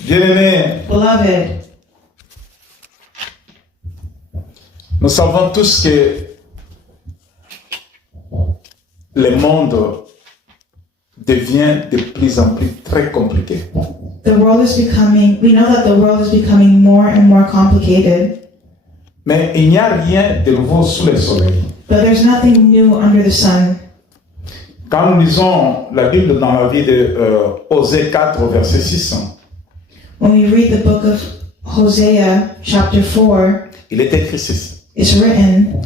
Bien-aimés, Beloved, nous savons tous que le monde devient de plus en plus très compliqué. we know that the world is becoming more and more complicated, Mais il n'y a rien de nouveau sous le soleil. but there's nothing new under the sun. Quand nous lisons la Bible dans la vie de Osée 4, verset 6, When we read the book of Hosea, chapter 4, il est écrit ceci. it's written,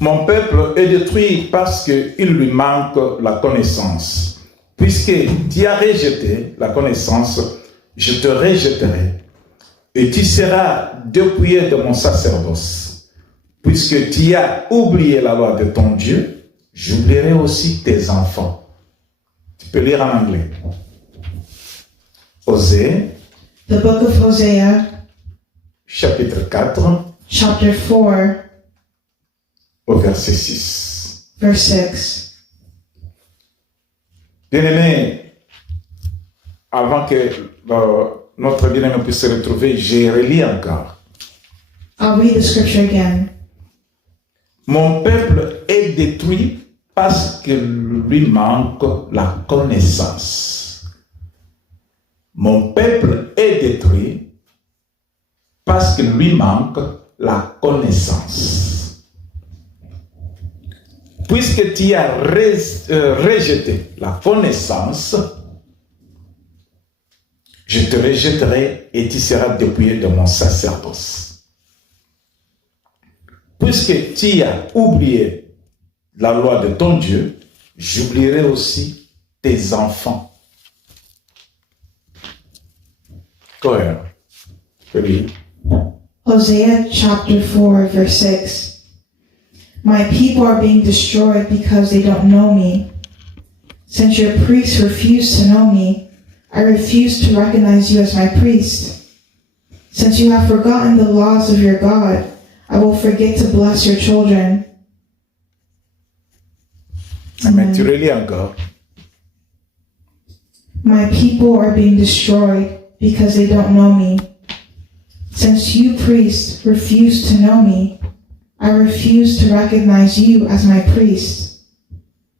Mon peuple est détruit parce qu'il lui manque la connaissance. Puisque tu as rejeté la connaissance, je te rejetterai. Et tu seras dépouillé de mon sacerdoce. Puisque tu as oublié la loi de ton Dieu, j'oublierai aussi tes enfants. Tu peux lire en anglais. Osée, the book of Hosea, chapitre 4, chapter 4, au verset 6. verse 6. Bien-aimé, avant que notre bien-aimé puisse se retrouver, j'ai relis encore. I'll read the scripture again. Mon peuple est détruit parce qu'il lui manque la connaissance. Mon peuple est détruit parce qu'il lui manque la connaissance. Puisque tu as rejeté la connaissance, je te rejetterai et tu seras dépouillé de mon sacerdoce. Puisque tu as oublié la loi de ton Dieu, j'oublierai aussi tes enfants. Go ahead. Read. Hosea chapter 4, verse 6. My people are being destroyed because they don't know me. Since your priests refuse to know me, I refuse to recognize you as my priest. Since you have forgotten the laws of your God, I will forget to bless your children. Amen. Tu relis encore. My people are being destroyed because they don't know me. Since you priests refuse to know me, I refuse to recognize you as my priest.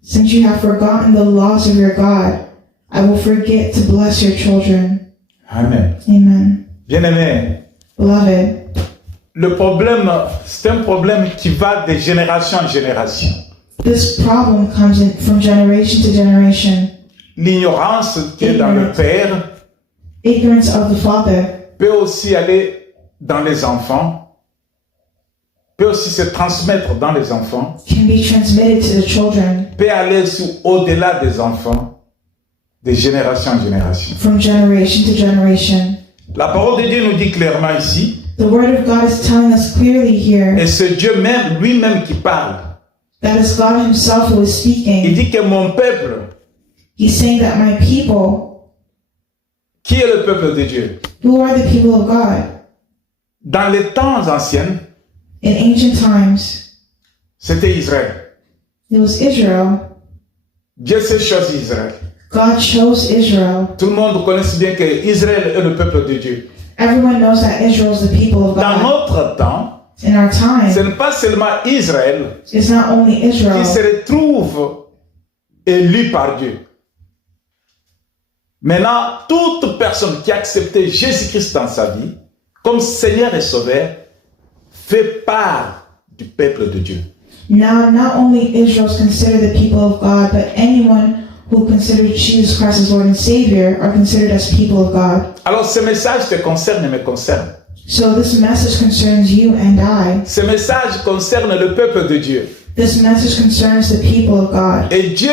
Since you have forgotten the laws of your God, I will forget to bless your children. Amen. Amen. Bien-aimé, Beloved, le problème, c'est un problème qui va de génération en génération. this problem comes in from generation to generation. L'ignorance qui est dans le père Ignorance of the father peut aussi aller dans les enfants, peut aussi se transmettre dans les enfants, can be transmitted to the children peut aller au-delà des enfants, de génération en génération. from generation to generation. La parole de Dieu nous dit clairement ici, The word of God is telling us clearly here et c'est Dieu même, lui-même qui parle. that it's God himself who is Il speaking. dit que mon peuple, He's saying that my people, qui est le peuple de Dieu? who are the people of God, Dans les temps anciens, in ancient times, c'était Israël. it was Israel. Dieu s'est choisi Israël. God chose Israel. Tout le monde connaît bien que Israël est le peuple de Dieu. Everyone knows that Israel is the people of Dans God. notre temps, In our ce time, n'est pas seulement Israël it's not only qui Israel se retrouve élu par Dieu. Maintenant, toute personne qui a accepté Jésus-Christ dans sa vie comme Seigneur et Sauveur fait part du peuple de Dieu. Now, not only Israel is considered the people of God, but anyone who considers Jesus Christ as Lord and Savior are considered as people of God. Alors, ce message te concerne et me concerne. So this message concerns you and I. Ce message concerne le peuple de Dieu. This message concerns the people of God. Et Dieu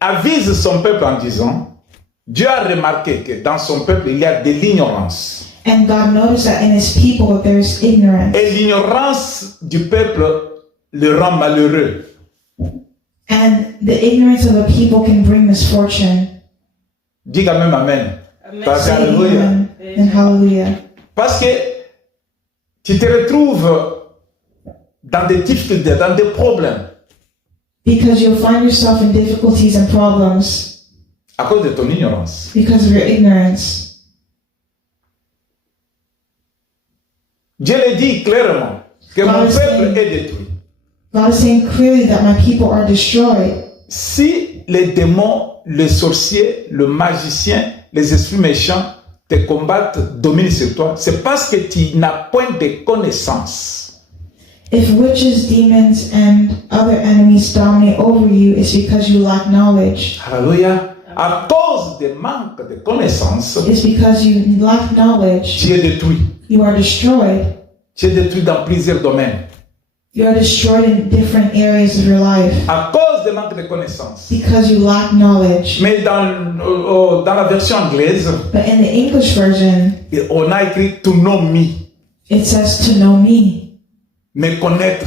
avise son peuple en disant, Dieu a remarqué que dans son peuple, il y a de l'ignorance. And God noticed that in his people there is ignorance. Et l'ignorance du peuple le rend malheureux. And the ignorance of a people can bring misfortune. Dis quand même Amen. Parce que, Say alléluia. amen and hallelujah. Parce que tu te retrouves dans des difficultés, dans des problèmes Because you'll find yourself in difficulties and problems à cause de ton ignorance. because of your ignorance. Dieu le dit clairement que mon peuple est détruit. God is saying clearly that my people are destroyed. Si les démons, les sorciers, le magicien, les esprits méchants te combattent, dominent sur toi, c'est parce que tu n'as point de connaissances. If witches, demons, and other enemies dominate over you, it's because you lack knowledge. Alléluia. À cause du manque de connaissances, It's because you lack knowledge. tu es détruit. You are destroyed. Tu es détruit dans plusieurs domaines. You are destroyed in different areas of your life À cause du manque de connaissances. because you lack knowledge. Mais dans la version anglaise, But in the English version, on a écrit to know me, it says to know me. me connaître.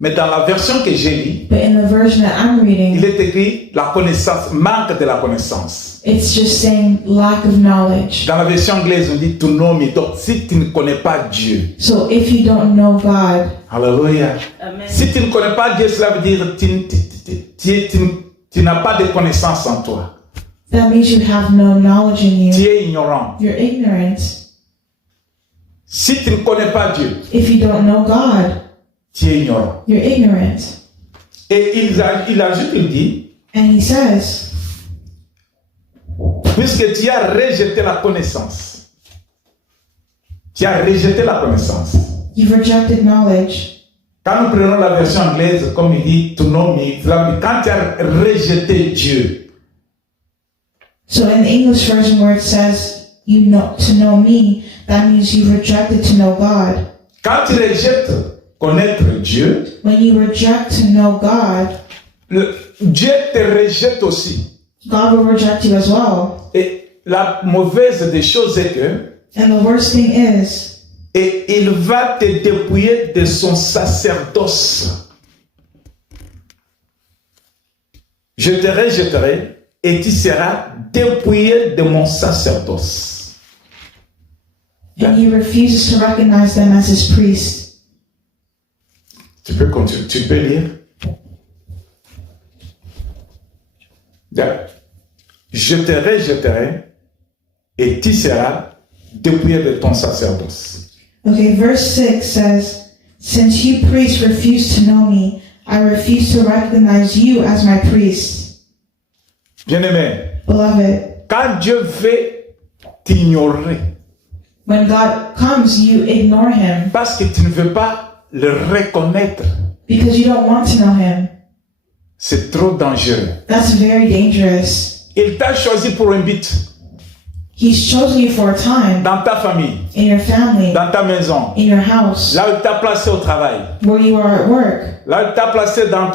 Mais dans la version que j'ai lue, But in the version that I'm il reading, est écrit la connaissance, manque de la connaissance. it's just saying lack of knowledge. Dans la version anglaise, on dit to know me. Donc, si tu ne connais pas Dieu, So if you don't know God, alléluia. Amen. Si tu ne connais pas Dieu, cela veut dire que tu n'as pas de connaissance en toi. that means you have no knowledge in Tu you. es ignorant. You're ignorant. Si tu ne connais pas Dieu, If you don't know God, tu es ignorant. you're ignorant. Et il ajoute, il dit, And he says, puisque tu as rejeté la connaissance, tu as rejeté la connaissance. you've rejected knowledge. Quand nous prenons la version anglaise, comme il dit, to know me, cela veut dire quand tu as rejeté Dieu, So in the English version where it says you know to know me, that means you've rejected to know God. quand tu rejettes connaître Dieu, When you reject to know God, Dieu te rejette aussi. God will reject you as well. Et la mauvaise des choses est que, And the worst thing is, et il va te dépouiller de son sacerdoce. Je te rejetterai et tu seras dépouillé de mon sacerdoce. and he refuses to recognize them as his priest. Tu peux continuer, tu peux lire. Bien. Je te rejetterai et tu seras dépouillé de ton sacerdoce. Okay, verse 6 says, since you priests refuse to know me, I refuse to recognize you as my priest. Bien-aimé, Beloved, quand Dieu veut t'ignorer, when God comes, you ignore him parce que tu ne veux pas le reconnaître, because you don't want to know him. c'est trop dangereux. That's very dangerous. Il t'a choisi pour un but He's chosen you for a time dans ta famille, in your family, dans ta maison, in your house, là où il t'a placé au travail, where you are at work, là où il t'a placé dans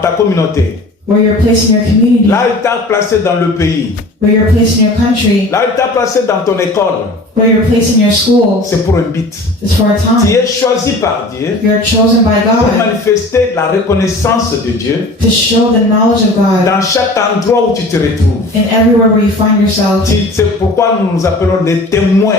ta communauté, where you're placed in your community, là où il t'a placé dans le pays, where you're placed in your country, là où il t'a placé dans ton école. where you're placed in your school. C'est pour un but. It's for a Tu time. es choisi par Dieu You're chosen by pour God manifester la reconnaissance de Dieu to show the knowledge of God dans chaque endroit où tu te retrouves. in everywhere where you find yourself. C'est pourquoi nous nous appelons les témoins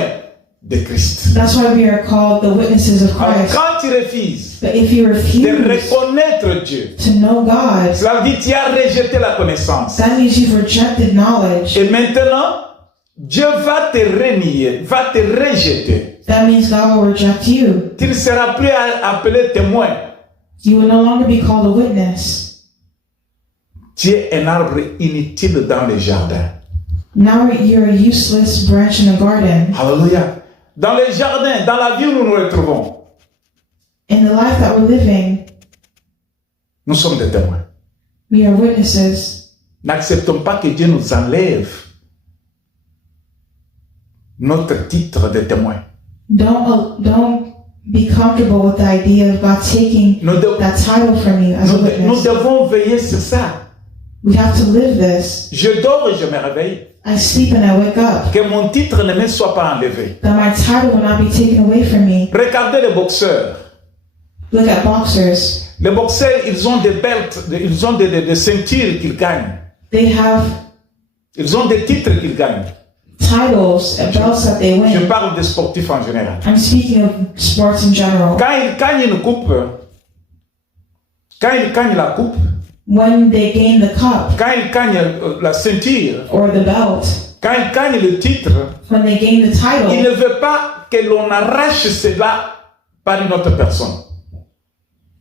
de Christ. That's why we are called the witnesses of Alors, Christ. quand tu refuses But if you de refuse reconnaître Dieu, to know God, cela veut dire que tu as rejeté la connaissance. that means you've rejected knowledge. Et maintenant, Dieu va te renier, va te rejeter. That means God will reject you. Tu ne seras plus appelé témoin. You will no longer be called a witness. Tu es un arbre inutile dans le jardin. Now you're a useless branch in a garden. Alléluia. Dans les jardins, dans la vie où nous nous retrouvons, In the life that we're living, nous sommes des témoins. we are witnesses. N'acceptons pas que Dieu nous enlève notre titre de témoin. Don't be comfortable with the idea of God taking Nous, de- that title from you as a nous witness. devons veiller sur ça. We have to live this. Je dors et je me réveille. I sleep and I wake up. Que mon titre ne me soit pas enlevé. That my title will not be taken away from me. Regardez les boxeurs. Look at boxers. Les boxeurs, ils ont des belts, ils ont des ceintures qu'ils gagnent. They have Ils ont des titres qu'ils gagnent. titles and belts that they Je win. parle des sportifs en général. I'm speaking of sports in general. Quand ils gagnent une coupe, quand ils gagnent la coupe, When they gain the cup quand ils gagnent la ceinture, or the belt, Quand il gagne le titre, when they gain the il ne title, veut pas que l'on arrache cela par une autre personne.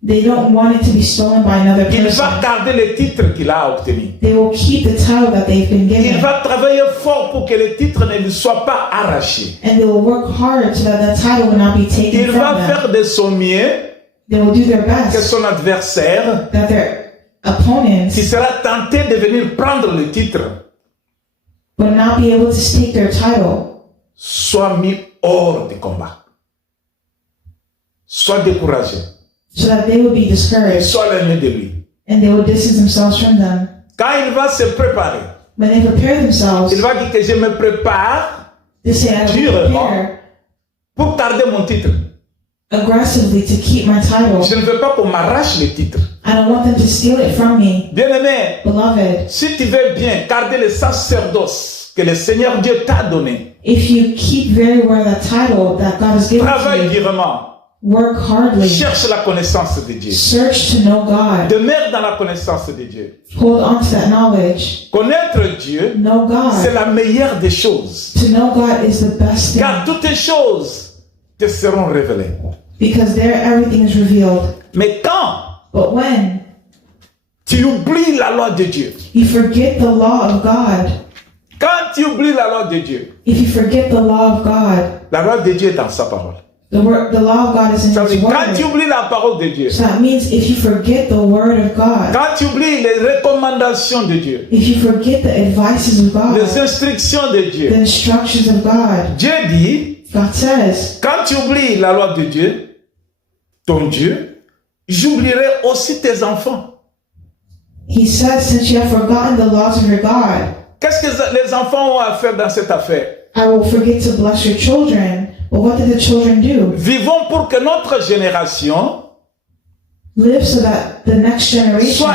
they don't want it to be stolen by another Il person. va garder le titre qu'il a obtenu. They will keep the title that they've been Il given. va travailler fort pour que le titre ne lui soit pas arraché. And they will work hard so that the title will not be taken Il from va them. faire de son mieux They will do their que best son adversaire, that their opponents qui sera tenté de venir prendre le titre, will not be able to take their title, soit mis hors du combat. Soit découragé. so that they will be discouraged Soit l'ennemi de lui. and they will distance themselves from them. Quand il va se préparer, When they prepare themselves, il va dire que je me prépare they say, I will Durement. prepare pour garder mon titre. aggressively to keep my title. Je ne veux pas qu'on m'arrache le titre. I don't want them to steal it from me. Bien-aimé, Beloved, si tu veux bien garder le sacerdoce que le Seigneur Dieu t'a donné, if you keep very well that title that God has given to travaille you, durement. work hardly, Cherche la connaissance de Dieu. search to know God, Demeure dans la connaissance de Dieu. hold on to that knowledge, Connaître Dieu, know c'est God. la meilleure des choses. To know God is the best thing, Car toutes les choses te seront révélées. because there everything is revealed. Mais quand But when tu oublies la loi de Dieu, you forget the law of God, quand tu oublies la loi de Dieu, if you forget the law of God, la loi de Dieu est dans sa parole. the law of God is in Ça veut His dire, quand tu Word. oublies la parole de Dieu, So that means if you forget the Word of God, quand tu oublies les recommandations de Dieu, if you forget the advices of les God, instructions de the Dieu, instructions of God, Dieu dit, God says, quand tu oublies la loi de Dieu, ton Dieu, j'oublierai aussi tes enfants. He says, since you have forgotten the laws of your God, Qu'est-ce que les enfants ont à faire dans cette affaire? I will forget to bless your children. But what did the children do? Vivons pour que notre génération Live so that the next generation soit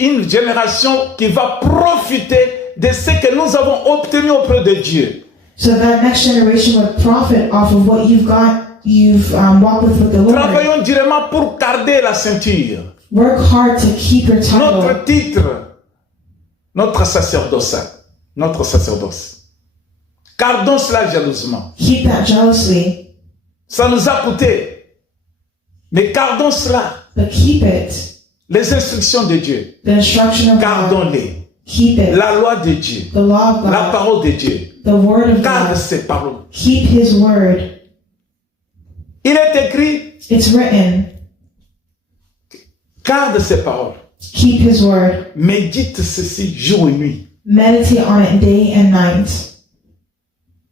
une génération qui va profiter de ce que nous avons obtenu auprès de Dieu. so that next generation would profit off of what you've walked with the Lord. Travaillons durement pour garder la ceinture, Work hard to keep your title, notre titre, notre sacerdoce, notre sacerdoce. Gardons cela jalousement. keep that jealously, Ça nous a coûté, mais gardons cela. but keep it. Les instructions de Dieu, The instruction of God, gardons-les. keep it. La loi de Dieu, The law of la God, parole de Dieu, the word of garde God, ces paroles. keep His word. Il est écrit, It's written. garde ces paroles. Keep His word. Médite ceci jour et nuit. Meditate on it day and night.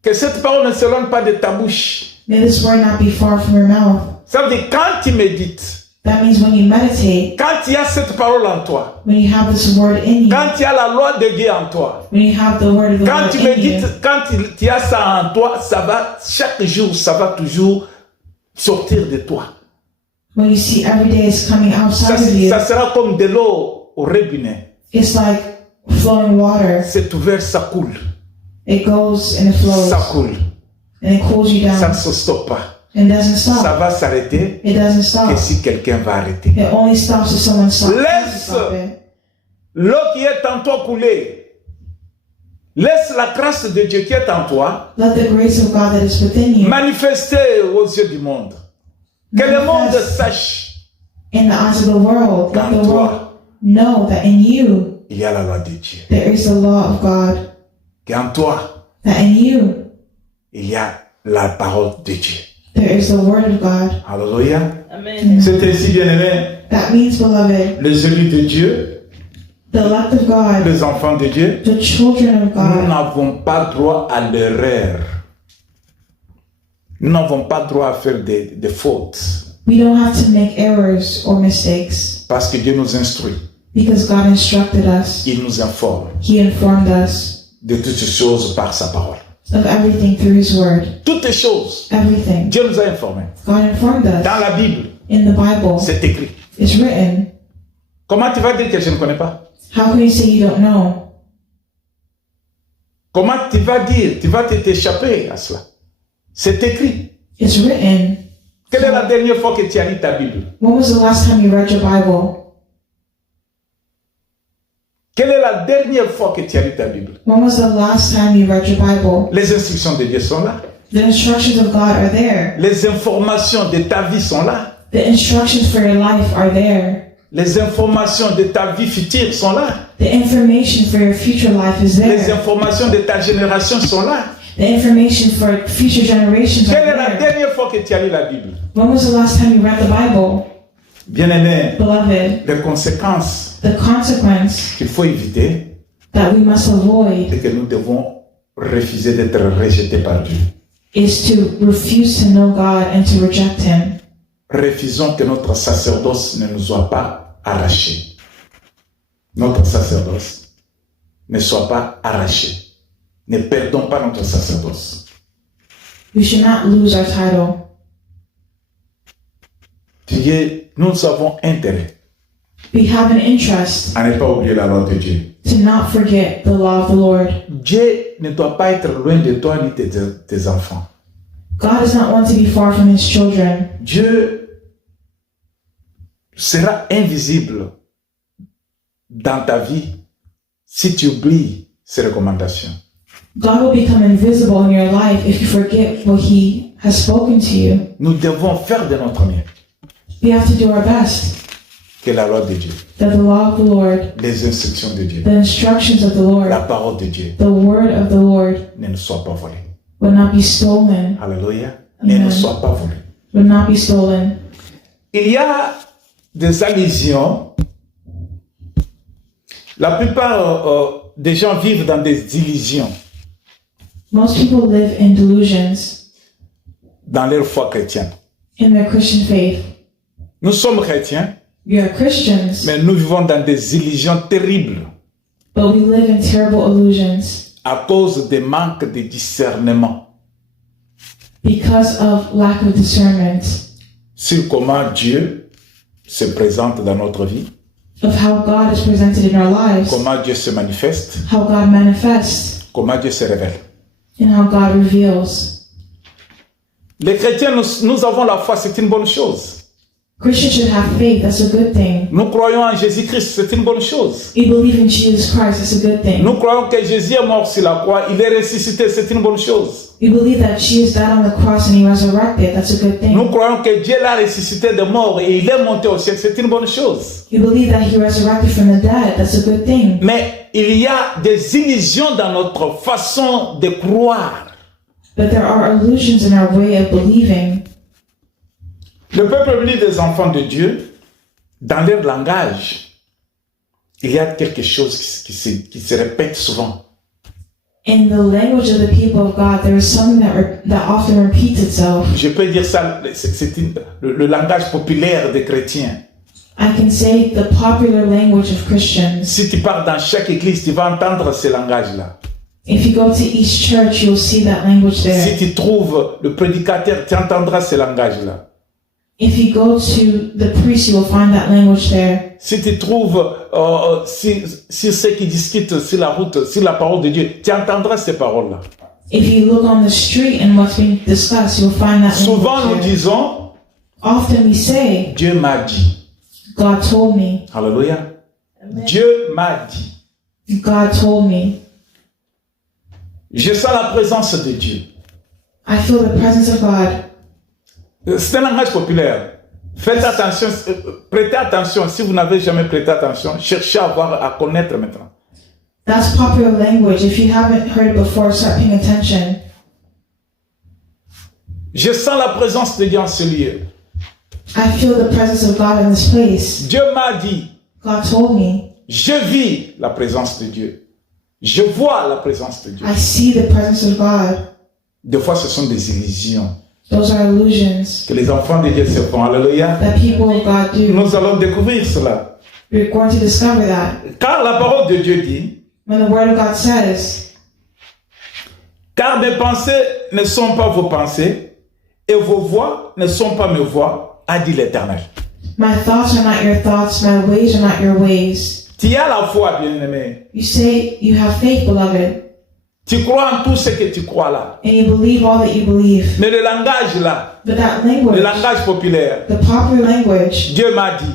Que cette parole ne s'éloigne pas de ta bouche. May this word not be far from your mouth. Ça veut dire quand tu médites, That means when you meditate, quand tu as cette parole en toi, when you have this word in you, quand tu as la loi de Dieu en toi, when you have the word of the quand Lord tu in médites, you, quand tu as ça en toi, ça va, chaque jour, ça va toujours sortir de toi. when you see every day is coming outside of you, Ça sera comme de l'eau au robinet. it's like flowing water. C'est ouvert, ça coule. It goes and it flows, Ça coule. and it cools you Ça ne down, se stoppe pas. and doesn't Ça stop. va s'arrêter It doesn't que stop. si quelqu'un va arrêter. It only stops if someone stops. Laisse Stop it. l'eau qui est en toi couler. Laisse la grâce de Dieu qui est en toi Let the grace of God that is within you manifester aux yeux du monde. Que le monde manifest sache in the eyes of the world. Let qu'en the world toi, know that in you il y a la loi de Dieu. there is the law of God. Qu'en toi, That in you il y a la parole de Dieu. there is the word of God. Alléluia. Amen. C'est ainsi, bien-aimé, That means, beloved, les élus de Dieu, the elect of God, les enfants de Dieu, the children of nous God, n'avons pas droit à l'erreur. Nous n'avons pas droit à faire des fautes. we don't have to make errors or mistakes Parce que Dieu nous instruit. because God instructed us. Il nous informe He informed us de toutes ces choses par sa parole. of everything through His word. Toutes les choses, Everything. Dieu nous a informés. God informed us Dans la Bible, in the Bible. c'est écrit. It's written. Comment tu vas dire que je ne connais pas? How can you say you don't know? Comment tu vas dire, tu vas t'échapper à cela? C'est écrit. It's written. Quelle est la dernière fois que tu as lu ta Bible? When was the last time you read your Bible? Quelle est la dernière fois que tu as lu ta Bible? When was the last time you read your Bible? Les instructions de Dieu sont là. The instructions of God are there. Les informations de ta vie sont là. The instructions for your life are there. Les informations de ta vie future sont là. The information for your future life is Les there. informations de ta génération sont là. The information for future generations are Quelle est la there. dernière fois que tu as lu la Bible? When was the last time you read the Bible? Bien-aimé, Beloved, les conséquences the consequence qu'il faut éviter that we must avoid et que nous devons refuser d'être rejetés par Dieu. is to refuse to know God and to reject Him. Refusons que notre sacerdoce ne nous soit pas arraché. Notre sacerdoce ne soit pas arraché. Ne perdons pas notre sacerdoce. We should not lose our title. Nous avons intérêt We have an interest à ne pas oublier la loi de Dieu. to not forget the law of the Lord. Dieu ne doit pas être loin de toi ni de tes enfants. God does not want to be far from His children. Dieu sera invisible dans ta vie si tu oublies ses recommandations. God will become invisible in your life if you forget what He has spoken to you. Nous devons faire de notre mieux We have to do our best que la loi de Dieu, that the law of the Lord, les instructions de Dieu, the instructions of the Lord, la parole de Dieu the word of the Lord ne nous soit pas volée. will not be stolen, Alléluia. Ne Amen. nous soit pas volée. will not be stolen. Il y a des allusions. La plupart des gens vivent dans des illusions Most people live in delusions dans leur foi chrétienne. in their Christian faith. Nous sommes chrétiens, We are Christians, mais nous vivons dans des illusions terribles but we live in terrible illusions à cause des manques de discernement because of lack of discernment sur comment Dieu se présente dans notre vie, of how God is presented in our lives, comment Dieu se manifeste, how God manifests, comment Dieu se révèle. and how God reveals. Les chrétiens, nous avons la foi, c'est une bonne chose. Christians should have faith, that's a good thing. Nous croyons en Jésus-Christ, c'est une bonne chose. We believe in Jesus Christ, that's a good thing. Nous croyons que Jésus est mort sur la croix, il est ressuscité, c'est une bonne chose. We believe that Jesus died on the cross and He resurrected, that's a good Nous thing. croyons que Dieu l'a ressuscité de mort et il est monté au ciel, c'est une bonne chose. We believe that He resurrected from the dead, that's a good thing. Mais il y a des illusions dans notre façon de croire. But there are illusions in our way of believing. Le peuple béni des enfants de Dieu, dans leur langage, il y a quelque chose qui se répète souvent. In the language of the people of God, there is something that often repeats itself. Je peux dire ça, le langage populaire des chrétiens. I can say the popular language of Christians. Si tu pars dans chaque église, tu vas entendre ce langage-là. If you go to each church, you'll see that language there. Si tu trouves le prédicateur, tu entendras ce langage-là. If you go to the priest, you will find that language there. Si tu trouves sur ceux qui discutent sur la route, sur la parole de Dieu, tu entendras ces paroles-là. If you look on the street and what's being discussed, you'll find that Souvent nous language there. disons, Often we say, Dieu m'a dit. God told me. Alléluia. Dieu m'a dit. God told me. Je sens la présence de Dieu. I feel the presence of God. C'est un langage populaire. Faites attention, prêtez attention. Si vous n'avez jamais prêté attention, cherchez à voir, à connaître maintenant. That's popular language. If you haven't heard it before, start paying attention. Je sens la présence de Dieu en ce lieu. I feel the presence of God in this place. Dieu m'a dit. God told me. Je vis la présence de Dieu. Je vois la présence de Dieu. I see the presence of God. Des fois, ce sont des illusions Those are illusions que les enfants de Dieu se font. Alléluia. that people of God do. Nous allons découvrir cela. We're going to discover that. Car la parole de Dieu dit, When the Word of God says, car mes pensées ne sont pas vos pensées et vos voix ne sont pas mes voix, a dit l'Éternel. my thoughts are not your thoughts, my ways are not your ways. Tu as la foi, bien-aimé. You say you have faith, beloved, Tu crois en tout ce que tu crois là. and you believe all that you believe. Mais le langage là, But that le language, langage populaire, the popular language, Dieu m'a dit,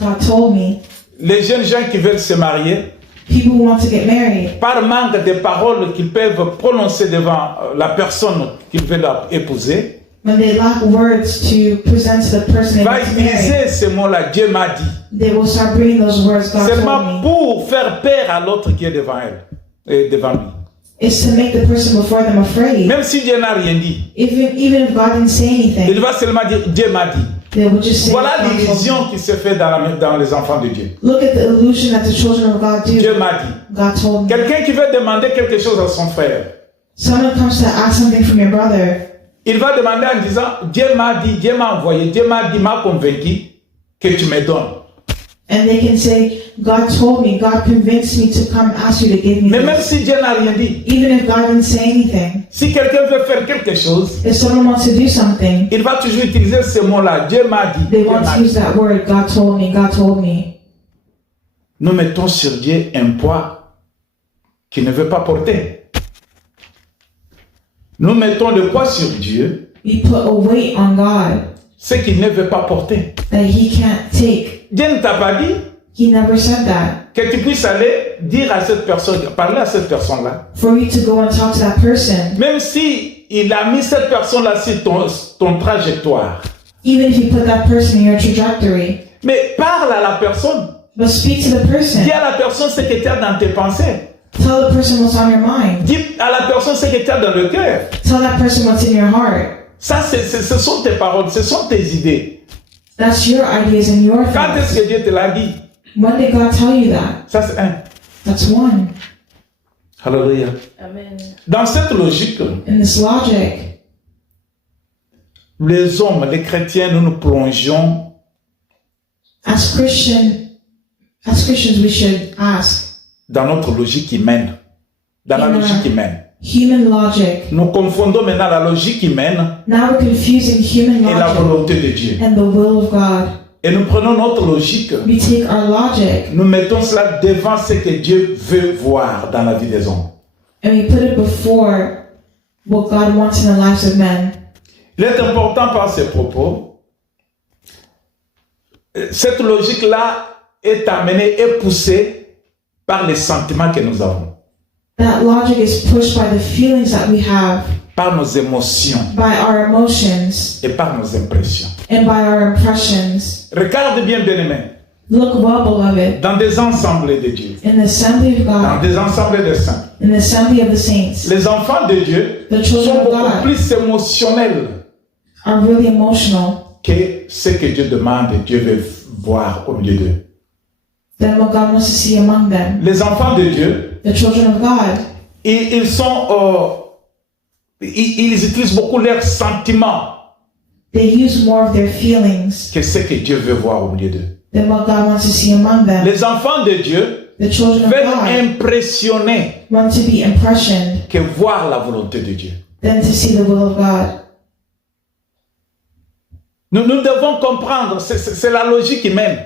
God told me, les jeunes gens qui veulent se marier, People who want to get married, par manque de paroles qu'ils peuvent prononcer devant la personne qu'ils veulent épouser, when they lack words to present to the person they va want to marry, utiliser ces mots-là, Dieu m'a dit, they will start bringing those words God told seulement me. pour faire peur à l'autre qui est devant elle, et devant lui. It's to make the person before them afraid. Même si Dieu n'a rien dit, Even if God didn't say il anything, va seulement dire, Dieu m'a dit. they will just say, Voilà God told me. l'illusion qui se fait dans les enfants de Dieu. Look at the illusion that the children of God Dieu do. m'a dit. God told me. Quelqu'un qui veut demander quelque chose à son frère, Someone comes to ask something from your brother. il va demander en disant, Dieu m'a dit, Dieu m'a envoyé, Dieu m'a dit, m'a convaincu que tu me donnes. And they can say, God told me, God convinced me to come ask you to give me Mais même this. si Dieu n'a rien dit, Even if God didn't say anything, si quelqu'un veut faire quelque chose, if someone wants to do something, il va toujours utiliser ce mot-là, Dieu m'a dit. they Dieu want m'a to dit. use that word, God told me, God told me. Nous mettons sur Dieu un poids qu'il ne veut pas porter. Nous mettons le poids sur Dieu, We put a weight on God ce qu'il ne veut pas porter. that He can't take. Dieu ne t'a pas dit He never said that. que tu puisses aller dire à cette personne, parler à cette personne-là. For you to go and talk to that person, Même si il a mis cette personne-là sur ton trajectoire. even if you put that person in your trajectory, Mais parle à la personne. but speak to the person. Dis à la personne ce que tu as dans tes pensées. Tell the person what's on your mind. Dis à la personne ce que tu as dans le cœur. Tell that person what's in your heart. Ça, ce sont tes paroles, ce sont tes idées. That's your ideas and your Quand thoughts. est-ce que Dieu te l'a dit? When did God tell you that? Ça, c'est un. That's one. Alléluia. Amen. Dans cette logique, In this logic, les hommes, les chrétiens, nous nous plongeons as Christians, we should ask dans notre logique humaine. Dans la Amen. logique humaine. human logic. Nous confondons maintenant la logique humaine Now we're confusing human et la logic volonté de Dieu. and the will of God. Et nous prenons notre logique, We take our logic nous mettons cela devant ce que Dieu veut voir dans la vie des hommes. and we put it before what God wants in the lives of men. Il est important par ces propos, cette logique-là est amenée et poussée par les sentiments que nous avons, That logic is pushed by the feelings that we have, par nos émotions by our emotions, et par nos impressions. and by our impressions. Regarde bien, bien-aimé, Look well, beloved, dans des assemblées de Dieu, in the assembly of dans God, des assemblées de saints, in the assembly of the saints, les enfants de Dieu the children sont of beaucoup God plus émotionnels are really emotional que ce que Dieu demande et Dieu veut voir au milieu d'eux. than what God wants to see among them. Les enfants de Dieu, The children of God, ils utilisent beaucoup leurs sentiments they use more of their feelings que ce que Dieu veut voir au milieu d'eux. than what God wants to see among them. Les enfants de Dieu The children of veulent God impressionner want to be impressioned que voir la volonté de Dieu. than to see the will of God. Nous devons comprendre, c'est la logique humaine.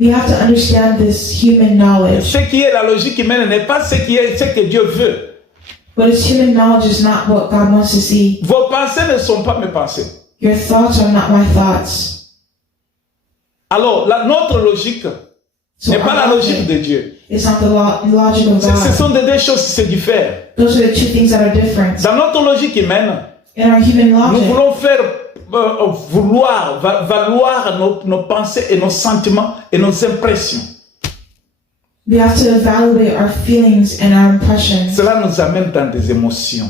We have to understand this human knowledge. Ce qui est la logique humaine n'est pas ce que Dieu veut. But this human knowledge is not what God wants to see. Vos pensées ne sont pas mes pensées. Your thoughts are not my thoughts. Alors, notre logique So n'est pas la our logique logic de Dieu. is not the logic of Ce God. sont deux choses qui se diffèrent. Those are the two things that are different. Dans notre logique humaine, In our human nous logic, voulons faire valoir nos pensées et nos sentiments et nos impressions. we have to evaluate our feelings and our impressions. Cela nous amène dans des émotions.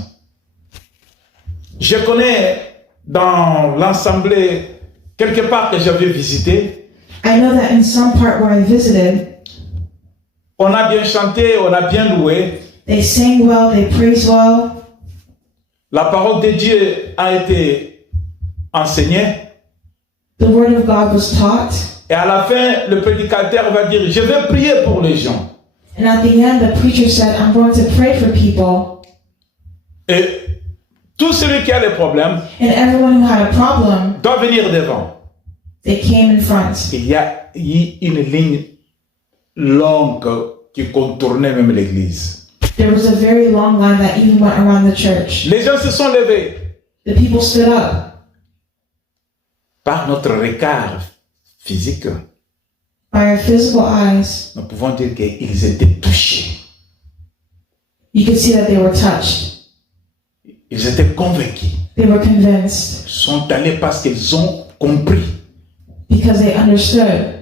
Je connais dans l'assemblée, quelque part que j'avais visité, I know that in some part where I visited, on a bien chanté, on a bien loué. they sang well, they praised well, La parole de Dieu a été enseignée. the word of God was taught, Et à la fin, le prédicateur va dire, je vais prier pour les gens. and at the end the preacher said, I'm going to pray for people. Et tout celui qui a des problèmes And everyone who had a problem, doit venir devant. they came in front. Il y a eu une ligne longue qui contournait même l'église. There was a very long line that even went around the church. Les gens se sont levés The people stood up par notre regard physique. By our physical eyes, nous pouvons dire qu'ils étaient touchés. you could see that they were touched. Ils étaient convaincus. They were convinced Ils sont allés parce qu'ils ont compris. because they understood.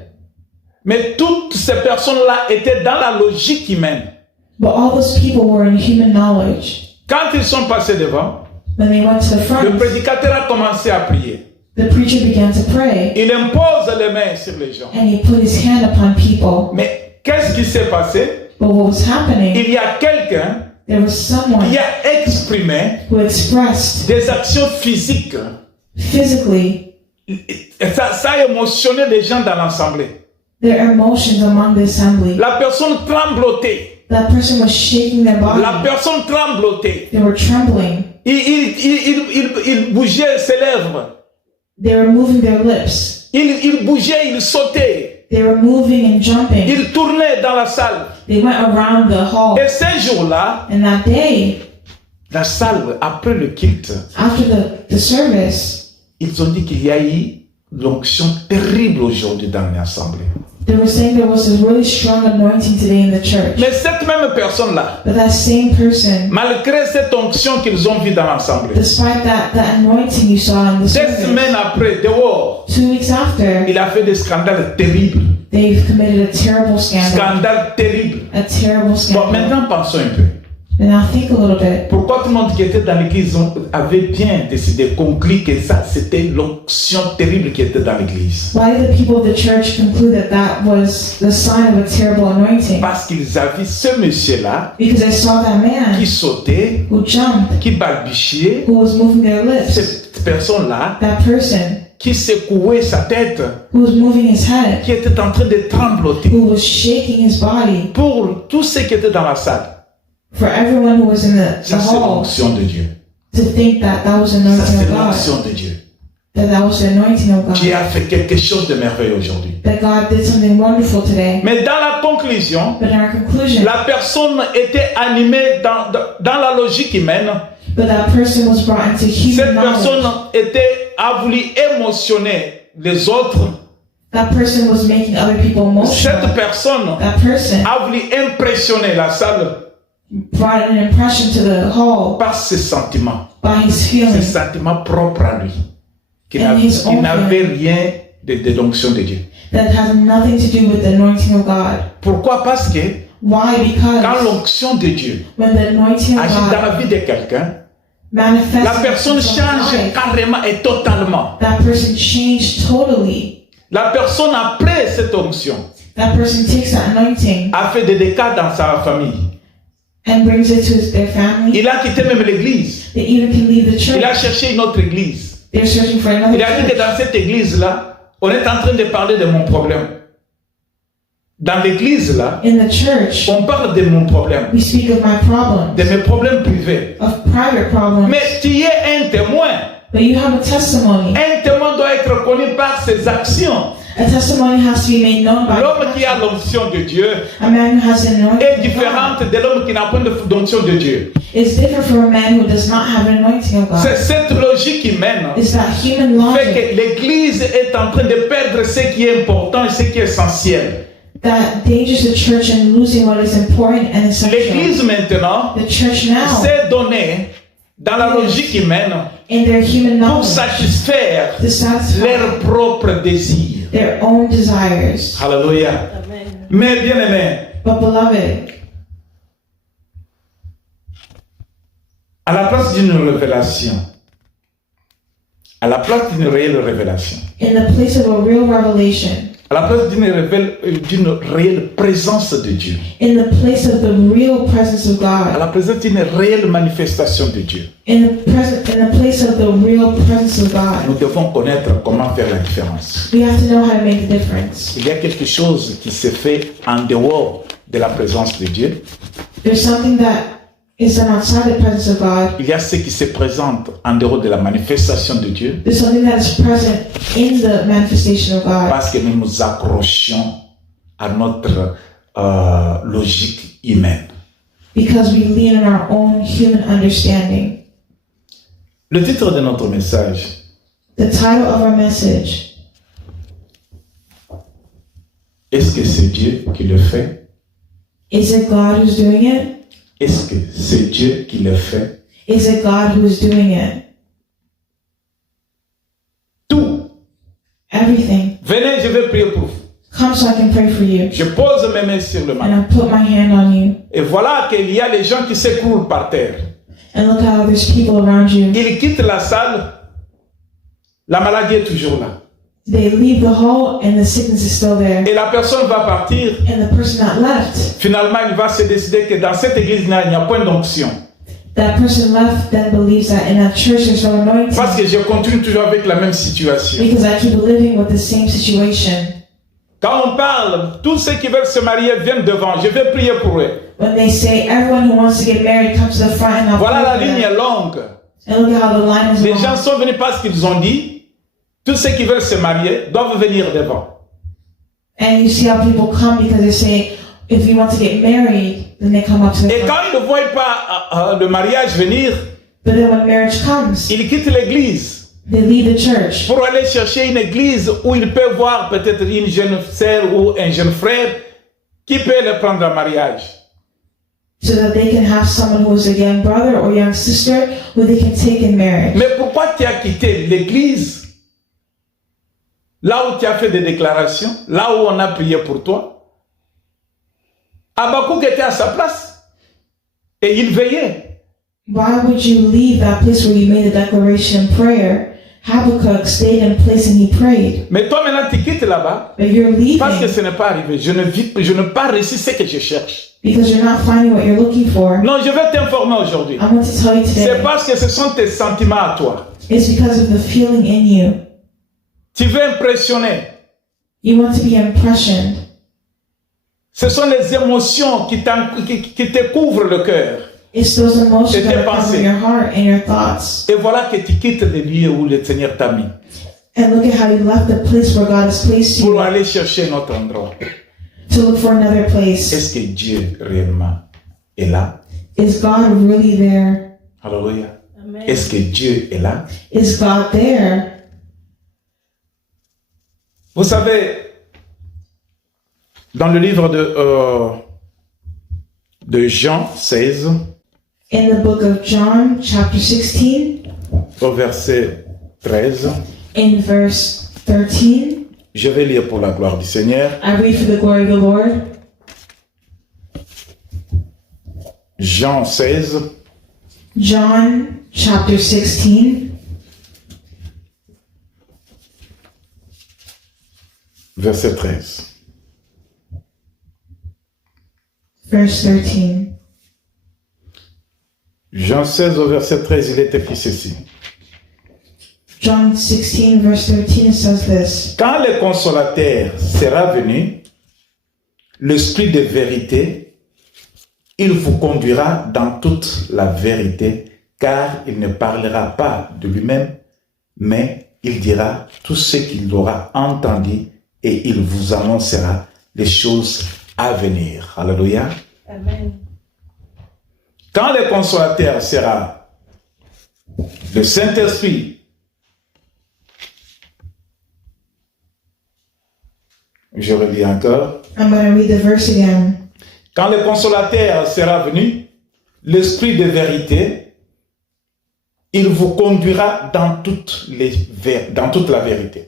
Mais toutes ces personnes-là étaient dans la logique humaine. But all those people were in human knowledge. Quand ils sont passés devant, When they went to the le front, prédicateur a commencé à prier. the preacher began to pray, Il impose les mains sur les gens. and he put his hand upon people. Mais qu'est-ce qui s'est passé? But what was happening, Il y a quelqu'un there was someone qui a exprimé who expressed des actions physiques. physically Et ça a émotionné les gens dans l'assemblée. their emotions among the assembly. La personne tremblotait. That person was shaking their La body. personne tremblotait. They were trembling. Il bougeait ses lèvres. They were moving their lips. Il bougeait, il sautait. They were moving and jumping. Il tournait dans la salle. They went around the hall. Et ces jours-là, And that day, la salle, après le culte, after the service, ils ont dit qu'il y a eu l'onction terrible aujourd'hui dans l'assemblée. they were saying there was this really strong anointing today in the church. Mais cette même personne-là, But that same person, malgré cette onction qu'ils ont vue dans l'assemblée, despite that anointing you saw in the des service, semaines après, dehors, 2 weeks after, il a fait des scandales terribles. they've committed a terrible scandal. Scandales terribles. A terrible Bon, scandal. maintenant pensons un peu. And now think a little bit. Pourquoi tout le monde qui était dans l'église avait bien décidé, conclu que ça, c'était l'onction terrible qui était dans l'église? Why did the people of the church conclude that that was the sign of a terrible anointing? Parce qu'ils avaient ce monsieur-là Because they saw that man qui sautait, who jumped, qui balbutiait, who was moving their lips, cette personne-là that person qui secouait sa tête, who was moving his head, qui était en train de trembloter. who was shaking his body. Pour tous ceux qui étaient dans la salle, For everyone who was in the ça c'est hall l'onction de Dieu. to think that that was the Ça anointing c'est of God, l'onction de Dieu. that was the anointing of Qui God, a fait quelque chose de merveilleux aujourd'hui. that God did something wonderful today. Mais dans la conclusion, But in our conclusion, la personne était animée dans la logique humaine. but that person was brought into Cette human personne knowledge. a voulu émotionner les autres. That person was making other people Cette emotional. personne That person a voulu impressionner la salle brought an impression to the hall par ses sentiments, by his ses feelings sentiments propres à lui, qui And his own n'avaient rien de l'onction de Dieu. that has nothing to do with the anointing of God. Pourquoi? Parce que Why? quand Because l'onction de Dieu when the anointing of agit dans God la vie de quelqu'un, manifests la personne in someone's change life, carrément et totalement. that person changed totally. La personne après cette onction That person takes that anointing a fait des dégâts dans sa famille. and brings it to their family. Il a quitté même l'église. They even can leave the Il a church. cherché une autre église. They're searching for another Il a dit que church. dans cette église-là, on est en train de parler de mon problème. Dans l'église-là, In the church, on parle de mon problème, we speak of my problem, de mes problèmes privés. of private problems, Mais tu es un témoin. but you have a testimony. Un témoin doit être connu par ses actions. A testimony has to be made known by L'homme qui a l'onction de Dieu a man who has an anointing est of God. différent de l'homme qui n'a pas d'onction de Dieu. It's different from a man who does not have an anointing of God. C'est cette logique humaine It's that human fait logic que l'Église est en train de perdre ce qui est important et ce qui est essentiel. that endangers the church and losing what is important and essential. L'Église maintenant The church now, s'est donnée dans la logique humaine in their human pour knowledge, satisfaire to satisfy leurs propres désirs. their own desires. Alléluia. Mais bien aimé, But beloved, à la place d'une révélation, à la place d'une réelle révélation, in the place of a real revelation, à la place d'une réelle présence de Dieu, in the place of the real presence of à God, la présence d'une réelle manifestation de Dieu, in the place of the real presence of nous God, devons connaître comment faire la différence. we have to know how to make a difference. Il y a quelque chose qui se fait en dehors de la présence de Dieu. There's something that is done outside the presence of God. Il y a ce qui se présente en dehors de la manifestation de Dieu, There's something that is present in the manifestation of God parce que nous nous accrochons à notre logique humaine. because we lean on our own human understanding. Le titre de notre message, The title of our message Est-ce que c'est Dieu qui le fait? Is it God who's doing it? Est-ce que c'est Dieu qui le fait? Is it God who's doing it? Tout. Everything. Venez, je vais prier pour vous. Come so I can pray for you. Je pose mes mains sur le And mal. I put my hand on you. Et voilà qu'il y a des gens qui s'écroulent par terre. And look how there's people around you. Ils quittent la salle. La maladie est toujours là. They leave the hall and the sickness is still there. Et la personne va partir. And the person that left, Finalement, il va se décider que dans cette église, il n'y a point d'onction. that person left then believes that in that church there's no anointing. Parce que je continue toujours avec la même situation. Because I keep living with the same situation. Quand on parle, tous ceux qui veulent se marier viennent devant. Je vais prier pour eux. When they say everyone who wants to get married comes to the front and I'll Voilà, la pray for ligne them. est longue. And look at how the line is Les gens long. sont venus parce qu'ils ont dit, tous ceux qui veulent se marier doivent venir devant. And you see how people come because they say, if you want to get married, then they come up to the Et front. quand ils ne voient pas le mariage venir, But then when marriage comes, ils quittent l'église they leave the church pour aller chercher une église où ils peuvent voir peut-être une jeune sœur ou un jeune frère qui peut les prendre en mariage. so that they can have someone who is a young brother or young sister who they can take in marriage. Mais pourquoi tu as quitté l'église, là où tu as fait des déclarations, là où on a prié pour toi? Habakkuk était à sa place et il veillait. Why would you leave that place where you made a declaration in prayer? Habakkuk stayed in place and he prayed. Mais toi maintenant tu quittes là-bas But you're parce que leaving ce n'est pas arrivé. Je n'ai pas réussi ce que je cherche. because you're not finding what you're looking for. Non, je vais t'informer aujourd'hui. I want to tell you C'est today, parce que ce sont tes sentiments à toi. it's because of the feeling in you. Tu veux impressionner. You want to be impressioned. Ce sont les émotions qui te couvrent le cœur. It's those emotions Et tes that are pensées. covering your heart and your thoughts. Et voilà que tu quittes le lieu où le Seigneur t'a mis And look at how you left the place where God has placed pour you aller chercher un autre endroit. to look for another place. Est-ce que Dieu réellement est là? Is God really there? Alléluia. Est-ce que Dieu est là? Is God there? Vous savez, dans le livre de Jean 16, In the book of John, chapter 16, au verset 13, in verse 13, je vais lire pour la gloire du Seigneur. I read for the glory of the Lord. Jean 16, John, chapter 16, verset 13. verse 13. Jean 16 au verset 13, il est écrit ceci. John 16, verse 13, it says this. Quand le consolateur sera venu, l'esprit de vérité, il vous conduira dans toute la vérité, car il ne parlera pas de lui-même, mais il dira tout ce qu'il aura entendu et il vous annoncera les choses à venir. Alléluia. Amen. Quand le consolateur sera le Saint-Esprit, je relis encore. I'm going to read the verse again. Quand le consolateur sera venu, l'Esprit de vérité, il vous conduira dans toute la vérité.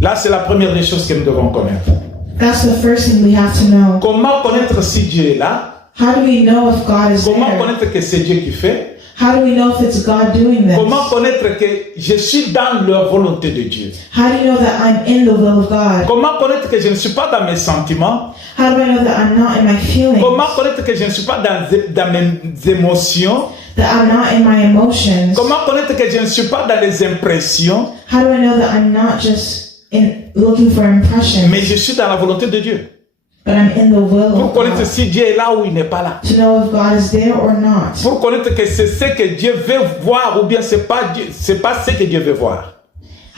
Là, c'est la première des choses que nous devons connaître. That's the first thing we have to know. Comment connaître si Dieu est là? How do we know if God is Comment there? connaître que c'est Dieu qui fait? How do we know if it's God doing this? Comment connaître que je suis dans la volonté de Dieu? How do you know that I'm in the will of God? Comment connaître que je ne suis pas dans mes sentiments? How do I know that I'm not in my feelings? Comment connaître que je ne suis pas dans mes émotions? That I'm not in my emotions? Comment connaître que je ne suis pas dans les impressions? How do I know that I'm not just looking for impressions, Mais je suis dans la volonté de Dieu. but I'm in the will Pour of connaître God? si Dieu est là ou il n'est pas là. To know if God is there or not. Pour connaître que c'est ce que Dieu veut voir ou bien c'est pas ce que Dieu veut voir.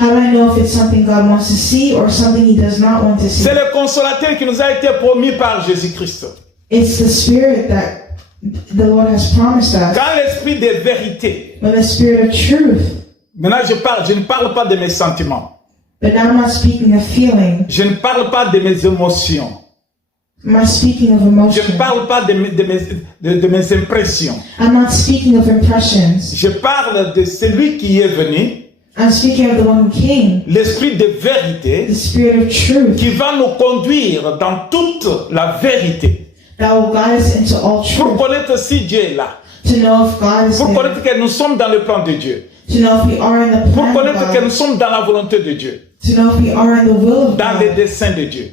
How do I know if it's something God wants to see or something He does not want to see? C'est le consolateur qui nous a été promis par Jésus-Christ. It's the Spirit that the Lord has promised us. Quand l'esprit de vérité, When the Spirit of truth, maintenant je ne parle pas de mes sentiments. But now I'm not speaking of feeling. Je ne parle pas de mes émotions. I'm not speaking of Je emotion. ne parle pas de mes impressions. I'm not speaking of impressions. Je parle de celui qui est venu, I'm speaking of the one who came, l'esprit de vérité, the Spirit of truth, qui va nous conduire dans toute la vérité. that will guide us into all Pour truth. connaître si Dieu est là. To know if God is Pour there. connaître que nous sommes dans le plan de Dieu. To know if we are in the Pour plan of connaître que God. nous sommes dans la volonté de Dieu. To know if we are in the will of Dans les God. desseins de Dieu.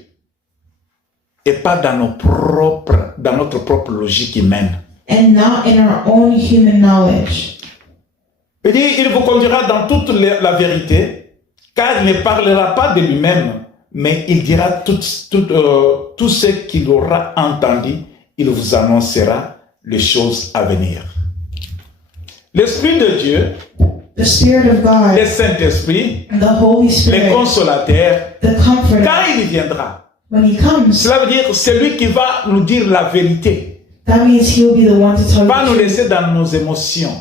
Et pas dans notre propre logique humaine. And not in our own human knowledge. Il dit, il vous conduira dans toute la vérité, car il ne parlera pas de lui-même, mais il dira tout ce qu'il aura entendu, il vous annoncera les choses à venir. L'Esprit de Dieu, The Spirit of God, le Saint-Esprit, the Holy le Spirit, consolateur, the Comforter, quand il viendra, when He comes, cela veut dire c'est lui qui va nous dire la vérité, that means He will be the one to tell pas you nous the truth, laisser dans nos émotions.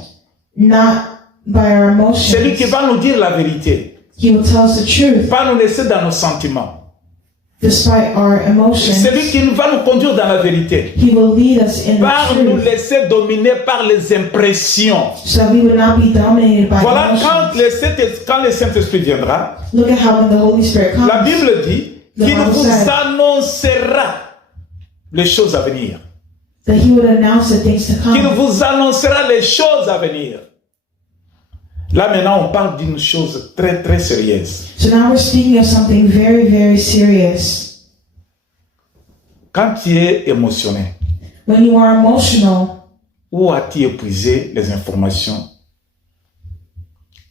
not by our C'est lui qui emotions. va nous dire la vérité, He will tell us the truth pas nous laisser dans nos sentiments. despite our emotions. C'est lui qui va nous conduire dans la vérité. He will lead us in Pas the nous truth laisser dominer par les impressions. so that we will not be dominated by Voilà, emotions. quand le Saint-Esprit viendra, Look at how when the Holy Spirit comes, la Bible dit qu'il vous annoncera les choses à venir. that He would announce the things to Qu'il come. vous annoncera les choses à venir. Là maintenant, on parle d'une chose très très sérieuse. So now we're speaking of something very, very serious. Quand tu es émotionné, When you are emotional, où as-tu épuisé les informations?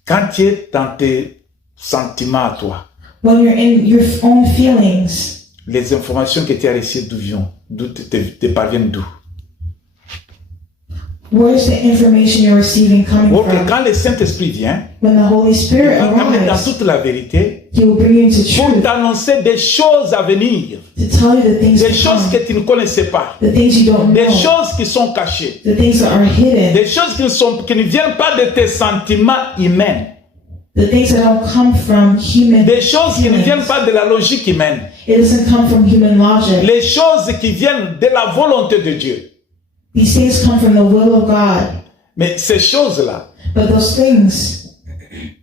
Quand tu es dans tes sentiments à toi, when you're in your own feelings, les informations que tu as reçues d'où te parviennent d'où? where's the information you're receiving coming Ok, from? quand le Saint-Esprit vient, When the Holy il Spirit va t'amener dans arrives, toute la vérité He will bring you into pour truth, t'annoncer des choses à venir, to tell you the things des to choses come, que tu ne connaissais pas, the things you don't des know, choses qui sont cachées, the things that are hidden, des choses qui ne viennent pas de tes sentiments humains, the things that don't come from human des choses qui ne viennent feelings. pas de la logique humaine, It doesn't come from human logic. les choses qui viennent de la volonté de Dieu. These things come from the will of God. Mais ces choses-là, But those things,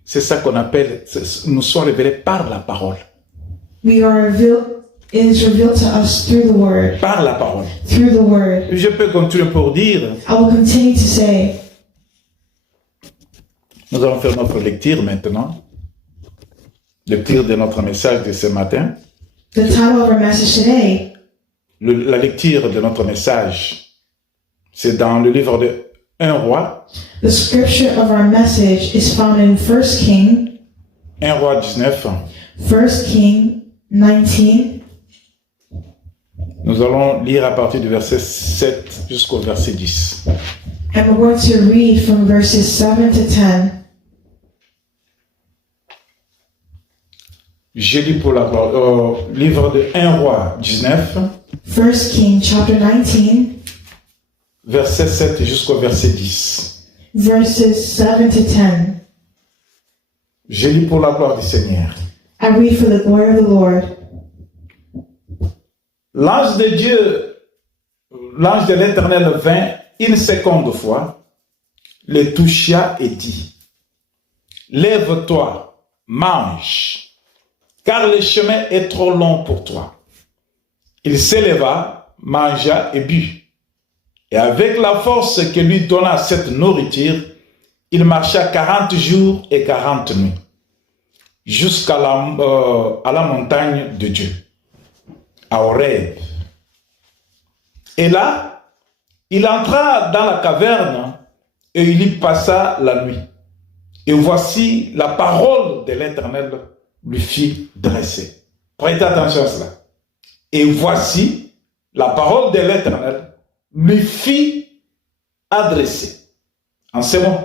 c'est ça qu'on appelle, nous sont révélés par la parole. it is revealed to us through the Word. Par la parole. Through the Word. Je peux continuer pour dire, I will continue to say, nous allons faire notre lecture maintenant. Lecture de notre message de ce matin. the title of our message today, La lecture de notre message, c'est dans le livre de 1 Roi, the scripture of our message is found in 1 King 1 Roi 19. 1 King 19. Nous allons lire à partir du verset 7 jusqu'au verset 10. And we're going to read from verses 7 to 10. Je lis pour la livre de 1 Roi 19, 1 King chapter 19, verset 7 jusqu'au verset 10. verses 7 to 10. Je lis pour la gloire du Seigneur. I read for the glory of the Lord. L'ange de Dieu, l'ange de l'Éternel vint une seconde fois, le toucha et dit, lève-toi, mange, car le chemin est trop long pour toi. Il s'éleva, mangea et but. Et avec la force que lui donna cette nourriture, il marcha 40 jours et 40 nuits, jusqu'à la montagne de Dieu, à Horeb. Et là, il entra dans la caverne et il y passa la nuit. Et voici, la parole de l'Éternel lui fit dresser. Prêtez attention à cela. Et voici, la parole de l'Éternel lui fit adresser. En ces mots,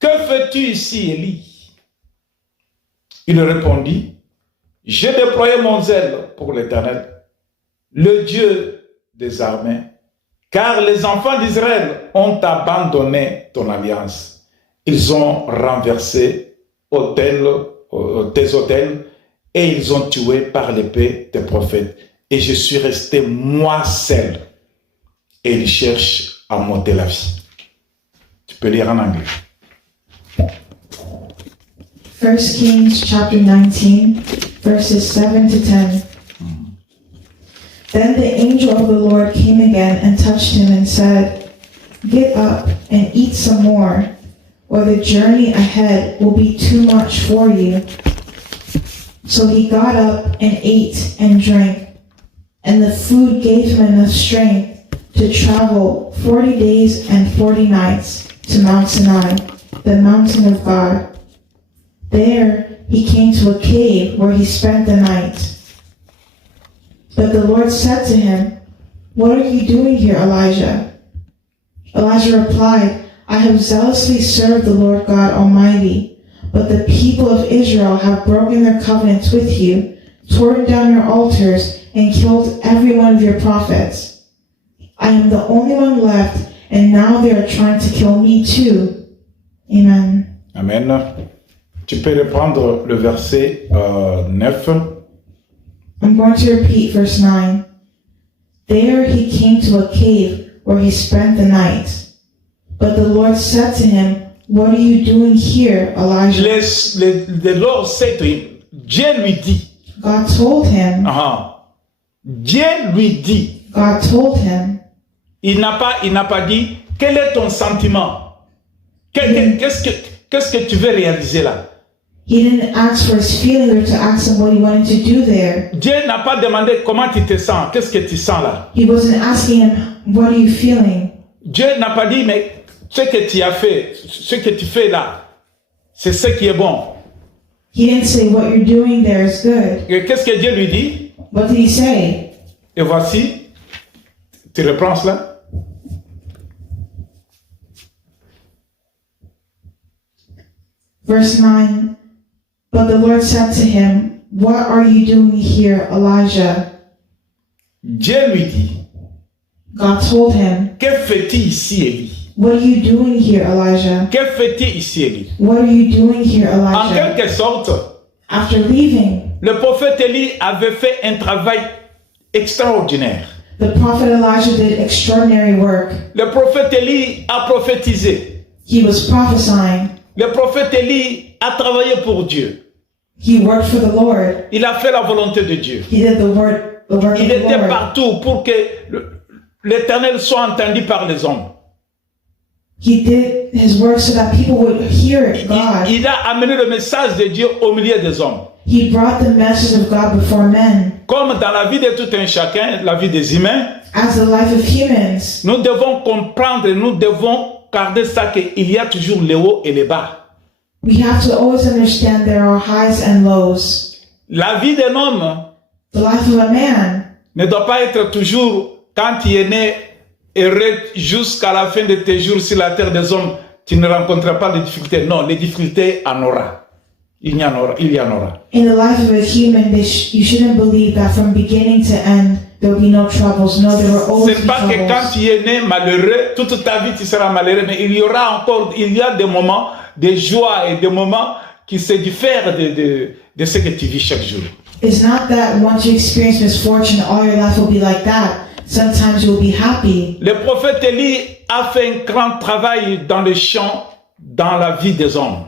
que fais-tu ici, Élie? Il répondit, j'ai déployé mon zèle pour l'Éternel, le Dieu des armées, car les enfants d'Israël ont abandonné ton alliance. Ils ont renversé autel tes autels et ils ont tué par l'épée tes prophètes. Et je suis resté moi seul. Et ils cherchent à m'ôter la vie. Tu peux lire en anglais. 1 Kings chapter 19, verses 7 to 10. Then the angel of the Lord came again and touched him and said, "Get up and eat some more, or the journey ahead will be too much for you." So he got up and ate and drank, and the food gave him enough strength to travel 40 days and 40 nights to Mount Sinai, the mountain of God. There he came to a cave where he spent the night. But the Lord said to him, "What are you doing here, Elijah?" Elijah replied, "I have zealously served the Lord God Almighty, but the people of Israel have broken their covenants with you, torn down your altars, and killed every one of your prophets. I am the only one left, and now they are trying to kill me too." Amen. Amen. Tu peux reprendre le verset 9. I'm going to repeat verse 9. There he came to a cave where he spent the night. But the Lord said to him, "What are you doing here, Elijah?" The Lord said to him, Dieu lui dit, God told him, Dieu lui dit, God told him, il n'a pas dit, quel est ton sentiment? Qu'est-ce que tu veux réaliser là? he didn't ask for his feeling or to ask him what he wanted to do there. Dieu n'a pas demandé comment tu te sens, qu'est-ce que tu sens là? He wasn't asking him, "What are you feeling?" Dieu n'a pas dit, mais ce que tu as fait, ce que tu fais là, c'est ce qui est bon. He didn't say, "What you're doing there is good." Et qu'est-ce que Dieu lui dit? What did he say? Et voici, tu reprends cela. Verse 9. But the Lord said to him, "What are you doing here, Elijah?" Dieu lui dit, God told him, que fais-tu ici, Élie? "What are you doing here, Elijah?" Que fais-tu ici, Élie? What are you doing here, En Elijah? quelque sorte, After leaving, le prophète Élie avait fait un travail extraordinaire. the prophet Elijah did extraordinary work. Le prophète Élie a prophétisé. He was prophesying. Le prophète Élie a travaillé pour Dieu. He worked for the Lord. Il a fait la volonté de Dieu. He did the work of Il the était Lord. partout pour que l'Éternel soit entendu par les hommes. He did his work so that people would hear God. Il a amené le message de Dieu au milieu des hommes. He brought the message of God before men. Comme dans la vie de tout un chacun, la vie des humains, As the life of humans, nous devons comprendre, nous devons garder ça qu'il y a toujours les hauts et les bas. we have to always understand there are highs and lows. La vie d'un homme The life of a man ne doit pas être toujours, quand tu es né, heureux jusqu'à la fin de tes jours sur la terre des hommes, tu ne rencontreras pas de difficultés. Non, les difficultés en aura. Il y en aura. in the life of a human, you shouldn't believe that from beginning to end there will be no troubles. No, there will always C'est be pas que quand troubles. tu es né malheureux, toute ta vie tu seras malheureux, mais il y a des moments, des joies et des moments qui se diffèrent de ce que tu vis chaque jour. It's not that once you experience misfortune, all your life will be like that. Sometimes you will be happy. Le prophète Élie a fait un grand travail dans le champ, dans la vie des hommes.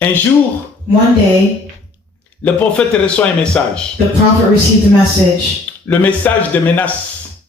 Un jour, One day, le prophète reçoit un message. the prophet received a message, Le message de menace.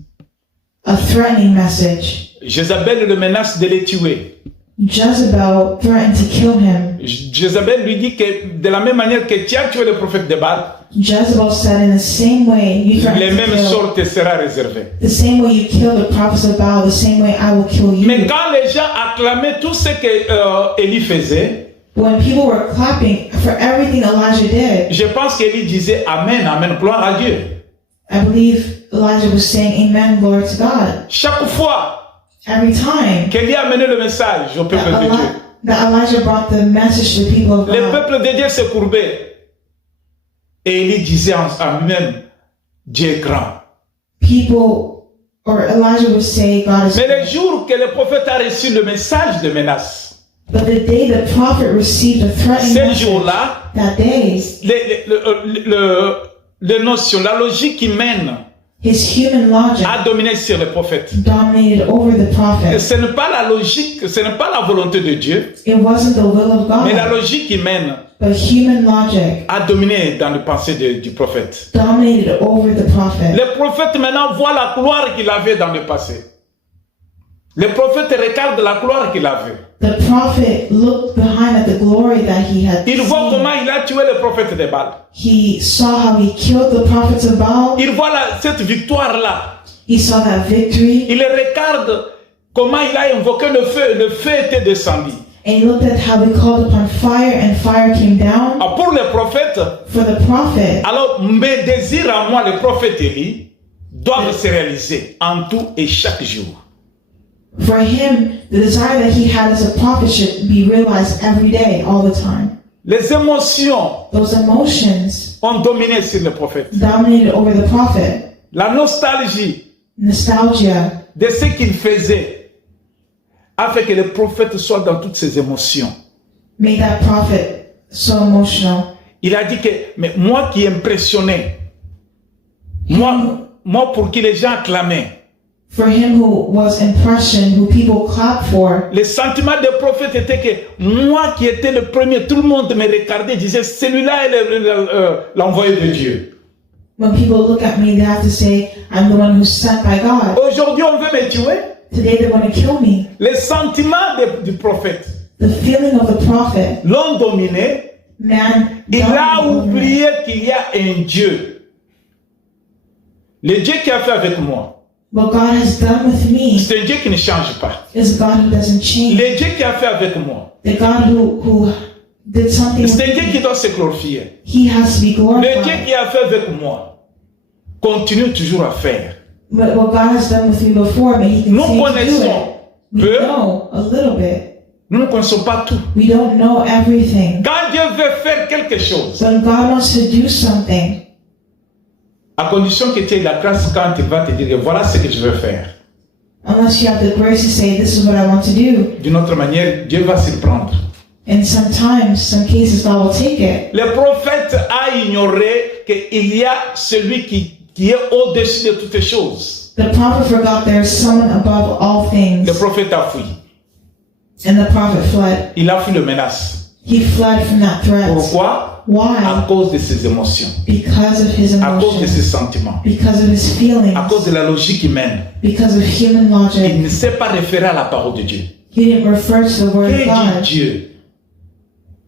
a threatening message. Jézabel le menace de les tuer. Jezebel threatened to kill him. Jézabel lui dit que de la même manière que tu as tué le prophète de Baal, Jezebel said, in the same way you les threatened to mêmes kill, sorts te sera réservé. the same way you killed the prophets of Baal, the same way I will kill you. Mais quand les gens acclamaient tout ce que Élie faisait, When people were clapping for everything Elijah did, je pense qu'Élie disait Amen, Amen, gloire à Dieu. I believe Elijah was saying, "Amen, glory to God." Chaque fois Every time qu'Élie amenait le message au peuple de Dieu, that Elijah brought the message to the people of le God, peuple de Dieu se courbait. Et Élie disait en lui-même, Dieu est grand. people, or Elijah would say, "God is Mais le good." jour que le prophète a reçu le message de menace, But the day the prophet received a threatening Ces message, jours-là, that day, les notions, la logique humaine his human logic a dominé sur les prophètes. dominated over the Et prophet. ce n'est pas la logique, ce n'est pas la volonté de Dieu, It wasn't the will of mais la God, logique humaine but human logic a dominé dans le pensée du prophète. dominated over the prophet. Les prophètes maintenant voient la gloire qu'il avait dans le passé. Les prophètes regardent la gloire qu'il avait. The prophet looked behind at the glory that he had Il voit seen. comment il a tué les prophètes de Baal. He saw how he killed the prophets of Baal. Il voit cette victoire-là. He saw that victory. Il regarde comment il a invoqué le feu. Le feu était descendu. And he looked at how he called upon fire and fire came down. Ah, pour les prophètes, For the prophet, alors mes désirs à moi, les prophètes Élie, doivent se réaliser en tout et chaque jour. for him, the desire that he had as a prophet should be realized every day, all the time. Les émotions Those emotions ont dominé sur les prophètes. dominated over the prophet. La nostalgie Nostalgia de ce qu'il faisait a fait que les prophètes soient dans toutes ces émotions. made that prophet so emotional. Il a dit que, mais moi qui impressionnais, moi pour qui les gens acclamaient, For him who was impressioned, who people clapped for, le sentiment des prophètes était que moi qui étais le premier, tout le monde me regardait, disait celui-là est l'envoyé de Dieu. when people look at me, they have to say, I'm the one who's sent by God. Aujourd'hui, on veut me tuer. Today they want to kill me. Les sentiments du prophète The feeling of the prophet, l'ont dominé. man, Il a dominated over him. oublié qu'il y a un Dieu. Le Dieu qui a fait avec moi, What God has done with me c'est un Dieu qui ne change pas. is a God who doesn't change. Le Dieu qui a fait avec moi, The God who did something c'est un with Dieu qui me, doit se glorifier. he has to be Le Dieu glorified. qui a fait avec moi continue toujours à faire. But what God has done with me before, but he Nous continues to do connaissons it. We peu, know a little bit. nous ne connaissons pas tout. We don't know everything. Quand Dieu veut faire quelque chose, When God wants to do something, à condition que tu aies la grâce quand il va te dire voilà ce que je veux faire. unless you have the grace to say, this is what I want to do. D'une autre manière, Dieu va s'y prendre. And sometimes, some cases, God will take it. Le prophète a ignoré qu'il y a celui qui est au-dessus de toutes choses. The prophet forgot there is someone above all things. Le prophète a fui. And the prophet fled. Il a fui le menace. He fled from that threat. Pourquoi? À Why? cause de ses émotions, Because of his à cause de ses emotions. sentiments, Because of his feelings. à cause de la logique humaine. Because of human Il logic. ne s'est pas référé à la parole de Dieu. He didn't refer to the word Que of dit God. Dieu?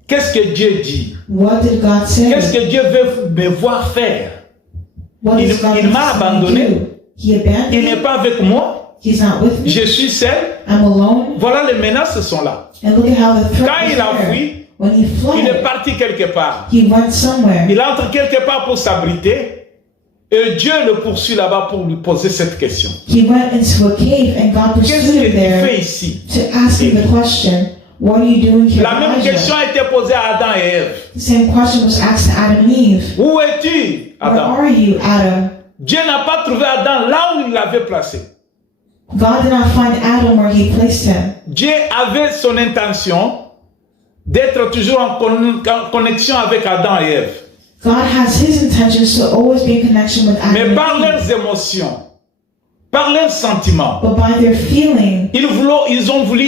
Qu'est-ce que Dieu dit? What did God Qu'est-ce say? que Dieu veut me voir faire? What Il- does God il m'a want me to abandonné. do? He abandoned Il n'est me. pas avec moi. He's not with me. Je suis seul. I'm alone. Voilà, les menaces sont là. And look at how the threat Quand was il a there. fui, When he il est fled, parti quelque part. he went somewhere. Il entre quelque part pour s'abriter. Et Dieu le poursuit là-bas pour lui poser cette question. He went into a cave and God Qu'est-ce pursued que him tu there fais ici? to ask him the question, what are you doing here, La même question Elijah? a été posée à Adam et Ève. The same question was asked to Adam and Eve. Où es-tu, Where Adam? are you, Adam? Dieu n'a pas trouvé Adam là où il l'avait placé. God did not find Adam where he placed him. Dieu avait son intention d'être toujours en connexion avec Adam et Ève. God has his intentions to always be in connection with Mais Adam par and Eve. leurs émotions, par leurs sentiments, But by their feeling, ils ont voulu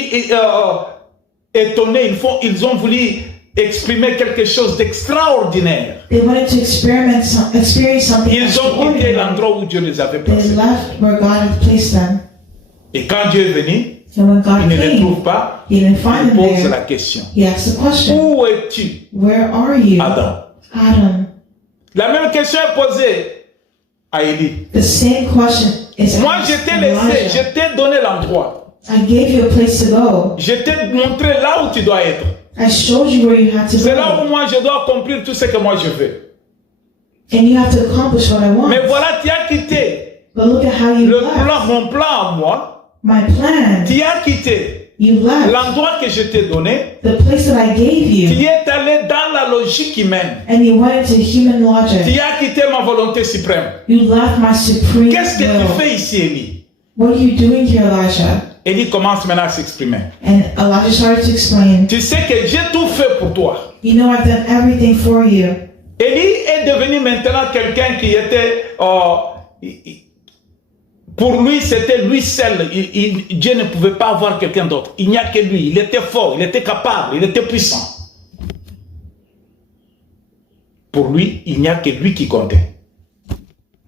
étonner, ils ont voulu exprimer quelque chose d'extraordinaire. they wanted to experience something Ils ont quitté extraordinary. l'endroit où Dieu les avait They placés. left where God had placed them. Et quand Dieu est venu, And when il God ne les came, trouve pas, he didn't find il them pose there. la question. He asked the question, Où es-tu, where are you, Adam? Adam? La même question est posée à Élie. The same question is Moi, je asked t'ai laissé, Elijah. je t'ai donné l'endroit. I gave you a place to go. Je t'ai montré là où tu dois être. I showed you where you had to C'est là go. où moi je dois accomplir tout ce que moi je veux. And you have to accomplish what I want. Mais voilà, tu as quitté But look at how you le left. plan, mon plan à moi. My plan. Tu as quitté You left l'endroit que je t'ai donné. the place that I gave Tu you. es allé dans la logique humaine. And you went into human Tu logic. as quitté ma volonté suprême. You left my supreme Qu'est-ce que tu will. fais ici, Élie? What are you doing here, Elijah? Élie commence maintenant à s'exprimer. And Elijah started to explain, Tu sais que j'ai tout fait pour toi. you know I've done everything for you. Élie est devenu maintenant quelqu'un qui était... pour lui, c'était lui seul. Dieu ne pouvait pas avoir quelqu'un d'autre. Il n'y a que lui. Il était fort, il était capable, il était puissant. Pour lui, il n'y a que lui qui comptait.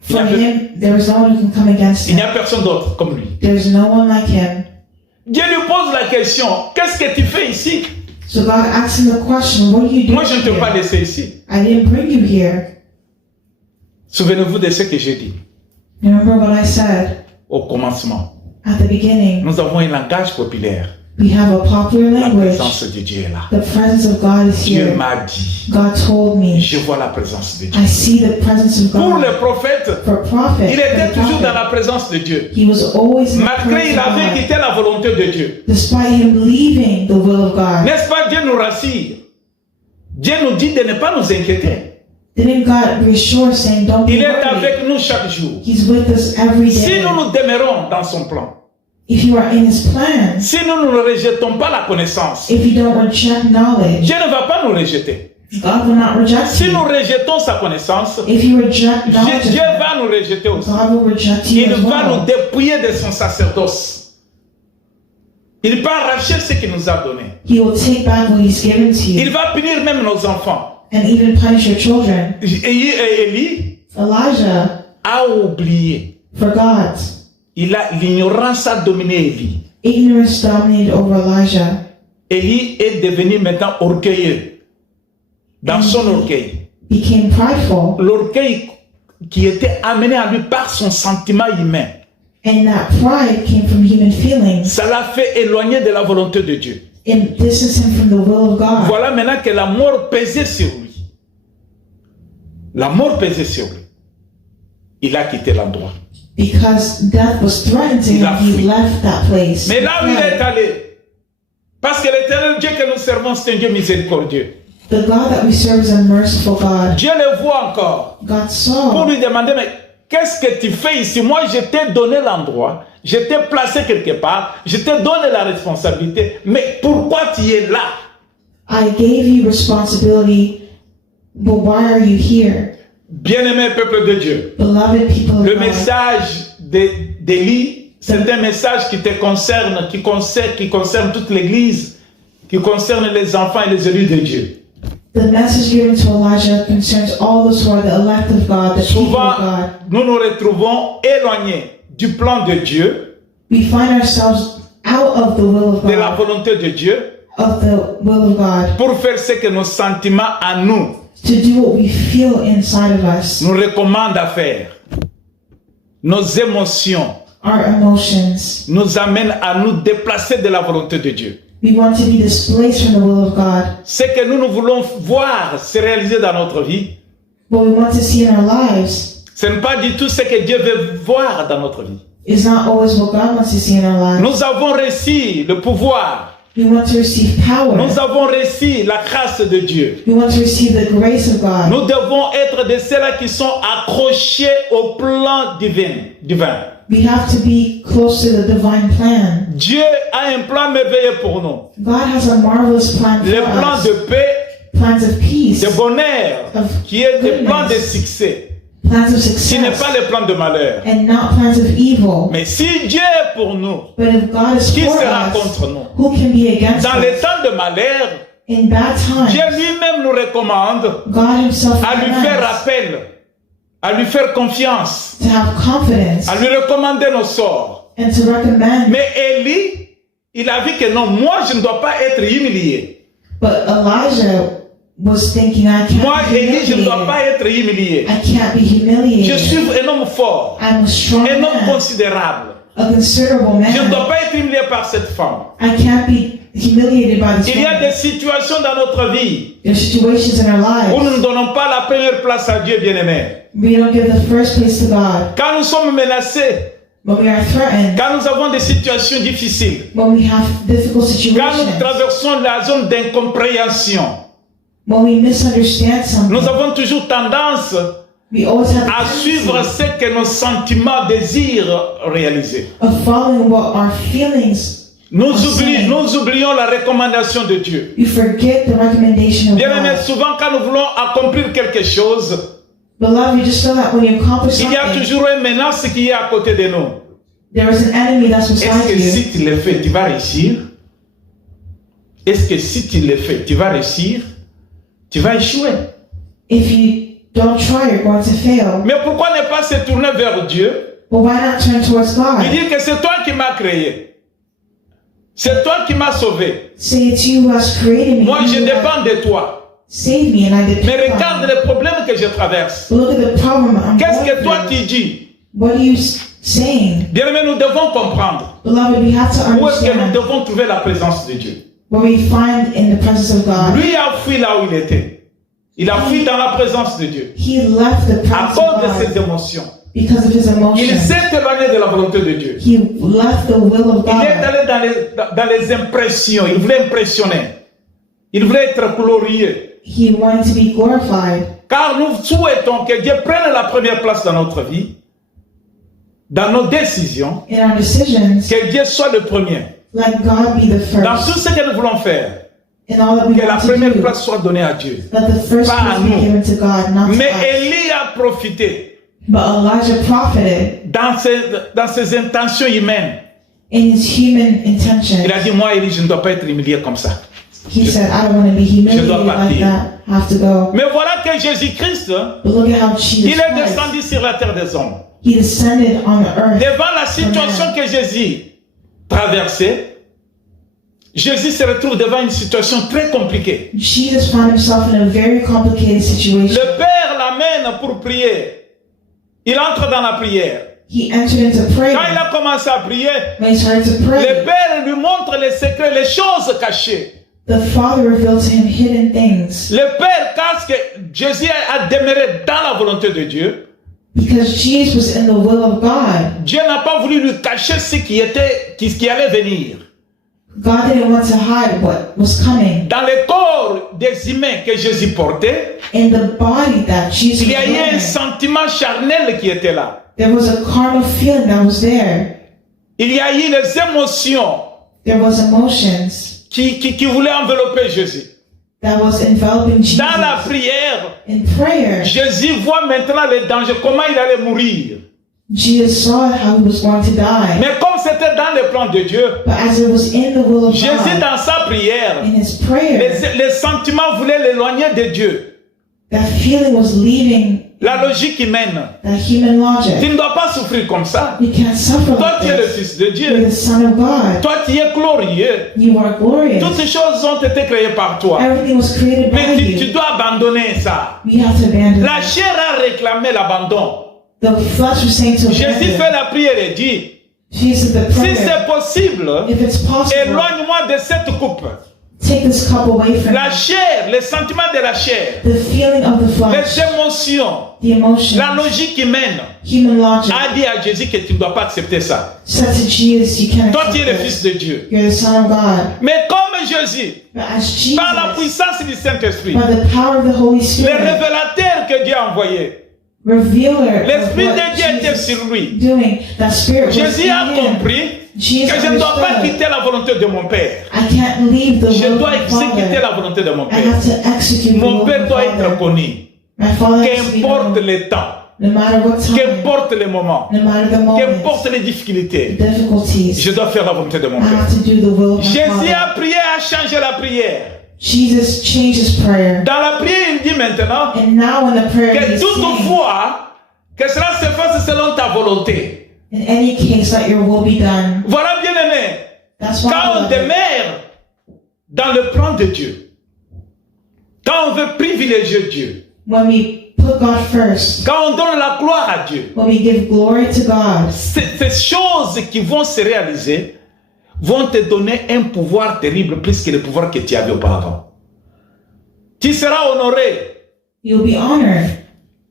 For him, there was no one who can come against Il n'y him. a personne d'autre comme lui. There's no one like him. Dieu lui pose la question, qu'est-ce que tu fais ici? So God asked him the question, what are you doing Moi, je ne t'ai pas here? laissé ici. I didn't bring you here. Souvenez-vous de ce que j'ai dit Remember what I said au commencement. at the beginning? Nous avons un langage populaire. We have a popular La language. présence de Dieu est là. The presence of God is Dieu here. m'a dit, God told me. je vois la présence de Dieu. I see the presence of Pour God. le prophète, For prophet, il était for toujours dans prophet, la présence de Dieu. he was always in the Malgré presence il of avait God. quitté la volonté de Dieu. Despite him leaving the will of God. N'est-ce pas, Dieu nous rassure. Dieu nous dit de ne pas nous inquiéter. Didn't God reassure saying, don't be Il est worried? avec nous chaque jour. He's with us every Si day. nous nous demeurons dans son plan, If you are in his plans, si nous ne rejetons pas la connaissance, if you don't reject knowledge, Dieu ne va pas nous rejeter. God will not reject Si you. nous rejetons sa connaissance, If you reject knowledge, Dieu va nous rejeter aussi. God will reject you Il as va nous well. dépouiller de son sacerdoce. Il va arracher ce qu'il nous a donné. He will take back what he's given to Il you va punir même nos enfants. and even punish your children. Et Élie Elijah a oublié. forgot. L'ignorance a dominé Élie. Ignorance dominated over Elijah. Élie est devenu maintenant orgueilleux. Dans son orgueil. Became prideful, L'orgueil qui était amené à lui par son sentiment humain. and that pride came from human feelings Ça l'a fait éloigner de la volonté de Dieu. and distance him from the will of God. Voilà maintenant que la mort pesait sur lui. La mort pesait sur lui. Il a quitté l'endroit. Because death was threatened to Il him, a he fui. left that place. Mais là où il est Fled. allé, parce que l'éternel Dieu que nous servons, c'est un Dieu miséricordieux. The God that we serve is a merciful God. Dieu le voit encore. God Pour saw. lui demander, mais qu'est-ce que tu fais ici? Moi, je t'ai donné l'endroit, je t'ai placé quelque part, je t'ai donné la responsabilité, mais pourquoi tu es là? I gave you responsibility, but why are you here? Bien-aimé peuple de Dieu, Beloved people of le God, message d'Élie, c'est un message qui te concerne, qui concerne toute l'Église, qui concerne les enfants et les élus de Dieu. the message given to Elijah concerns all those who are the elect of God, the people Souvent, of God. nous nous retrouvons éloignés du plan de Dieu, We find ourselves out of the will of de la God, volonté de Dieu, of the will of God, pour faire ce que nos sentiments à nous to do what we feel inside of us, nous recommandent à faire. Nos émotions our emotions. nous amènent à nous déplacer de la volonté de Dieu. We want to be displaced from the will of God. Ce que nous voulons voir se réaliser dans notre vie, What we want to see in our lives ce n'est pas du tout ce que Dieu veut voir dans notre vie. is not always what God wants to see in our lives. Nous avons reçu le pouvoir, We want to receive power. nous avons reçu la grâce de Dieu. We want to receive the grace of God. Nous devons être de ceux-là qui sont accrochés au plan divin. We have to be close to the divine plan. Dieu a un plan merveilleux pour nous. God has a marvelous plan Le for plan us. de paix, Plans of peace, de bonheur, qui est le plan de succès, plans of qui n'est success, pas le plan de malheur. and not plans of evil. Mais si Dieu est pour nous, But if God is qui for sera us, contre nous? who can be against Dans les us? temps de malheur, In bad Dieu times, lui-même nous recommande God himself à lui faire commands appel, à lui faire confiance, to have confidence à lui recommander nos sorts. and to recommend. Mais Élie, il a vu que non, moi je ne dois pas être humilié. But Elijah was thinking, I can't Moi, be Élie, je ne dois humiliated. pas être humilié. I can't be Je humiliated. suis un homme fort, I'm a strong un homme man, considérable. a considerable Je ne man. dois pas être humilié par cette femme. I can't be humiliated by this Il y a woman. des situations dans notre vie There's situations in our où nous lives ne donnons pas la première place à Dieu, bien-aimé. we don't give the first place to God. Quand nous sommes menacés, When we are threatened, quand nous avons des situations difficiles, when we have difficult quand nous situations, traversons la zone d'incompréhension, when we misunderstand nous something, avons toujours tendance We always have à the suivre tendency ce que nos sentiments désirent réaliser. of following what our feelings Nous are saying. oublions la recommandation de Dieu. We forget the recommendation of Bien aimé, God. souvent quand nous voulons accomplir quelque chose, Beloved, you just feel that when you accomplish il y a something, toujours une menace qui est à côté de nous. there is an enemy that's Est-ce beside que you. si tu le fais, tu vas réussir? Est-ce que si tu le fais, tu vas réussir? Tu vas échouer. If you don't try, you're going to fail. Mais pourquoi ne pas se tourner vers Dieu? But why not turn towards Lui God? dire que c'est toi qui m'as créé. C'est toi qui m'as sauvé. Say it's you who has created me. Moi, You je who dépends de toi. saved me, and I Mais depend regarde on you. les problèmes que je traverse. But look at the problem I'm Qu'est-ce que going toi through. tu dis? What are you saying? Bien aimé, nous devons comprendre Beloved, we have to où est-ce que nous understand devons trouver la présence de Dieu. what we find in the presence of God. Lui a fui là où il était. Il a fui dans la présence de Dieu. He left the À presence cause de of ses God émotions. because of his Il emotions. s'est éloigné de la volonté de Dieu. He left the will of Il est God. allé dans les impressions. Il voulait impressionner. Il voulait être glorieux. He wanted to be glorified. Car nous souhaitons que Dieu prenne la première place dans notre vie, dans nos décisions, In our decisions, que Dieu soit le premier. let God be the Dans first. tout ce que nous voulons faire, In all that we que la want to première do, place soit donnée à Dieu. let the first Pas à place be nous. given to God, not to Mais us. Élie a profité But Elijah profited dans ses intentions humaines. in his human Il intentions. a dit, moi, Élie, je ne dois pas être humilié comme ça. He said, I don't want to be humiliated dois like partir. that. I have to go. Mais voilà que Jésus-Christ, But look at how Jesus il est Christ, descendu sur la terre des hommes. he descended on the earth. Devant la situation que Jésus traversait, Jésus se retrouve devant une situation très compliquée. Jesus found himself in a very complicated situation. Le Père l'amène pour prier. Il entre dans la prière. He entered into Quand il prayer. a commencé à prier, When he started to le pray, Père lui montre les secrets, les choses cachées. the Father revealed to him hidden things. Le Père, parce que Jésus a demeuré dans la volonté de Dieu, Because Jesus was in the will of God. Dieu n'a pas voulu lui cacher ce qui allait venir. God didn't want to hide what was coming. Dans le corps des humains que Jésus portait, In the body that Jesus il y a eu un was in, sentiment charnel qui était là. there was a carnal feeling that was there. Il y a eu les émotions There was emotions qui voulaient envelopper Jésus. that was enveloping Jesus. Dans la prière, In prayer, Jésus voit maintenant les dangers, comment il allait mourir. Jesus saw how he was going to die. Mais comme c'était dans le plan de Dieu, But as it was in the will of Jésus God, dans sa prière, in his prayer, les sentiments voulaient l'éloigner de Dieu. that feeling was leaving La logique humaine. that human Tu logic. ne dois pas souffrir comme ça. You can't suffer Toi, like tu es le this. Fils de You're Dieu. the Son of God. Toi, tu es glorieux. You are glorious. Toutes ces choses ont été créées par toi. Everything was created by Mais tu you. dois abandonner ça. We have to abandon La it. chair a réclamé l'abandon. The flesh was saying to Jésus abandon. fait la prière et dit, Jesus, the si prayer, c'est possible, if it's possible, éloigne-moi de cette coupe. take this cup away from La me. chair, les sentiments de la chair, The feeling of the les flesh, émotions, the emotions, la logique humaine human logic, a dit à Jésus que tu ne dois pas accepter ça. said to Jesus, you can't Toi, tu es le accept Fils this. de Dieu. You're the Son of God. Mais comme Jésus, But as Jesus, par la puissance du Saint-Esprit, by the power of the Holy le Spirit, révélateur que Dieu a envoyé, revealer of l'Esprit what de Dieu était Jesus sur lui. doing, that Spirit was Jésus a in him. compris Jesus que je ne dois pas understood, quitter la volonté de mon Père. I can't leave the Je will dois of the exécuter Father. la volonté de mon I Père. have to execute the will Mon of Père the doit être Father. connu. My Father has to be Qu'importe known, le temps, no matter what time, qu'importe les moments, no matter the moment, qu'importe les difficultés, difficulties. je dois faire la volonté de mon I Père. have to do the will of my Jésus Father. a prié, a changé la prière. Jesus changed his prayer. Dans la prière, il dit maintenant And now in the prayer que he's saying, toutefois, que cela se fasse selon ta volonté. in any case, let your will be done. Voilà, bien aimé. That's why, Quand on beloved, demeure dans le plan de Dieu, quand on veut privilégier Dieu, when we put God first, quand on donne la gloire à Dieu, when we give glory to God, ces choses qui vont se réaliser vont te donner un pouvoir terrible plus que le pouvoir que tu avais auparavant. Tu seras honoré, you'll be honored.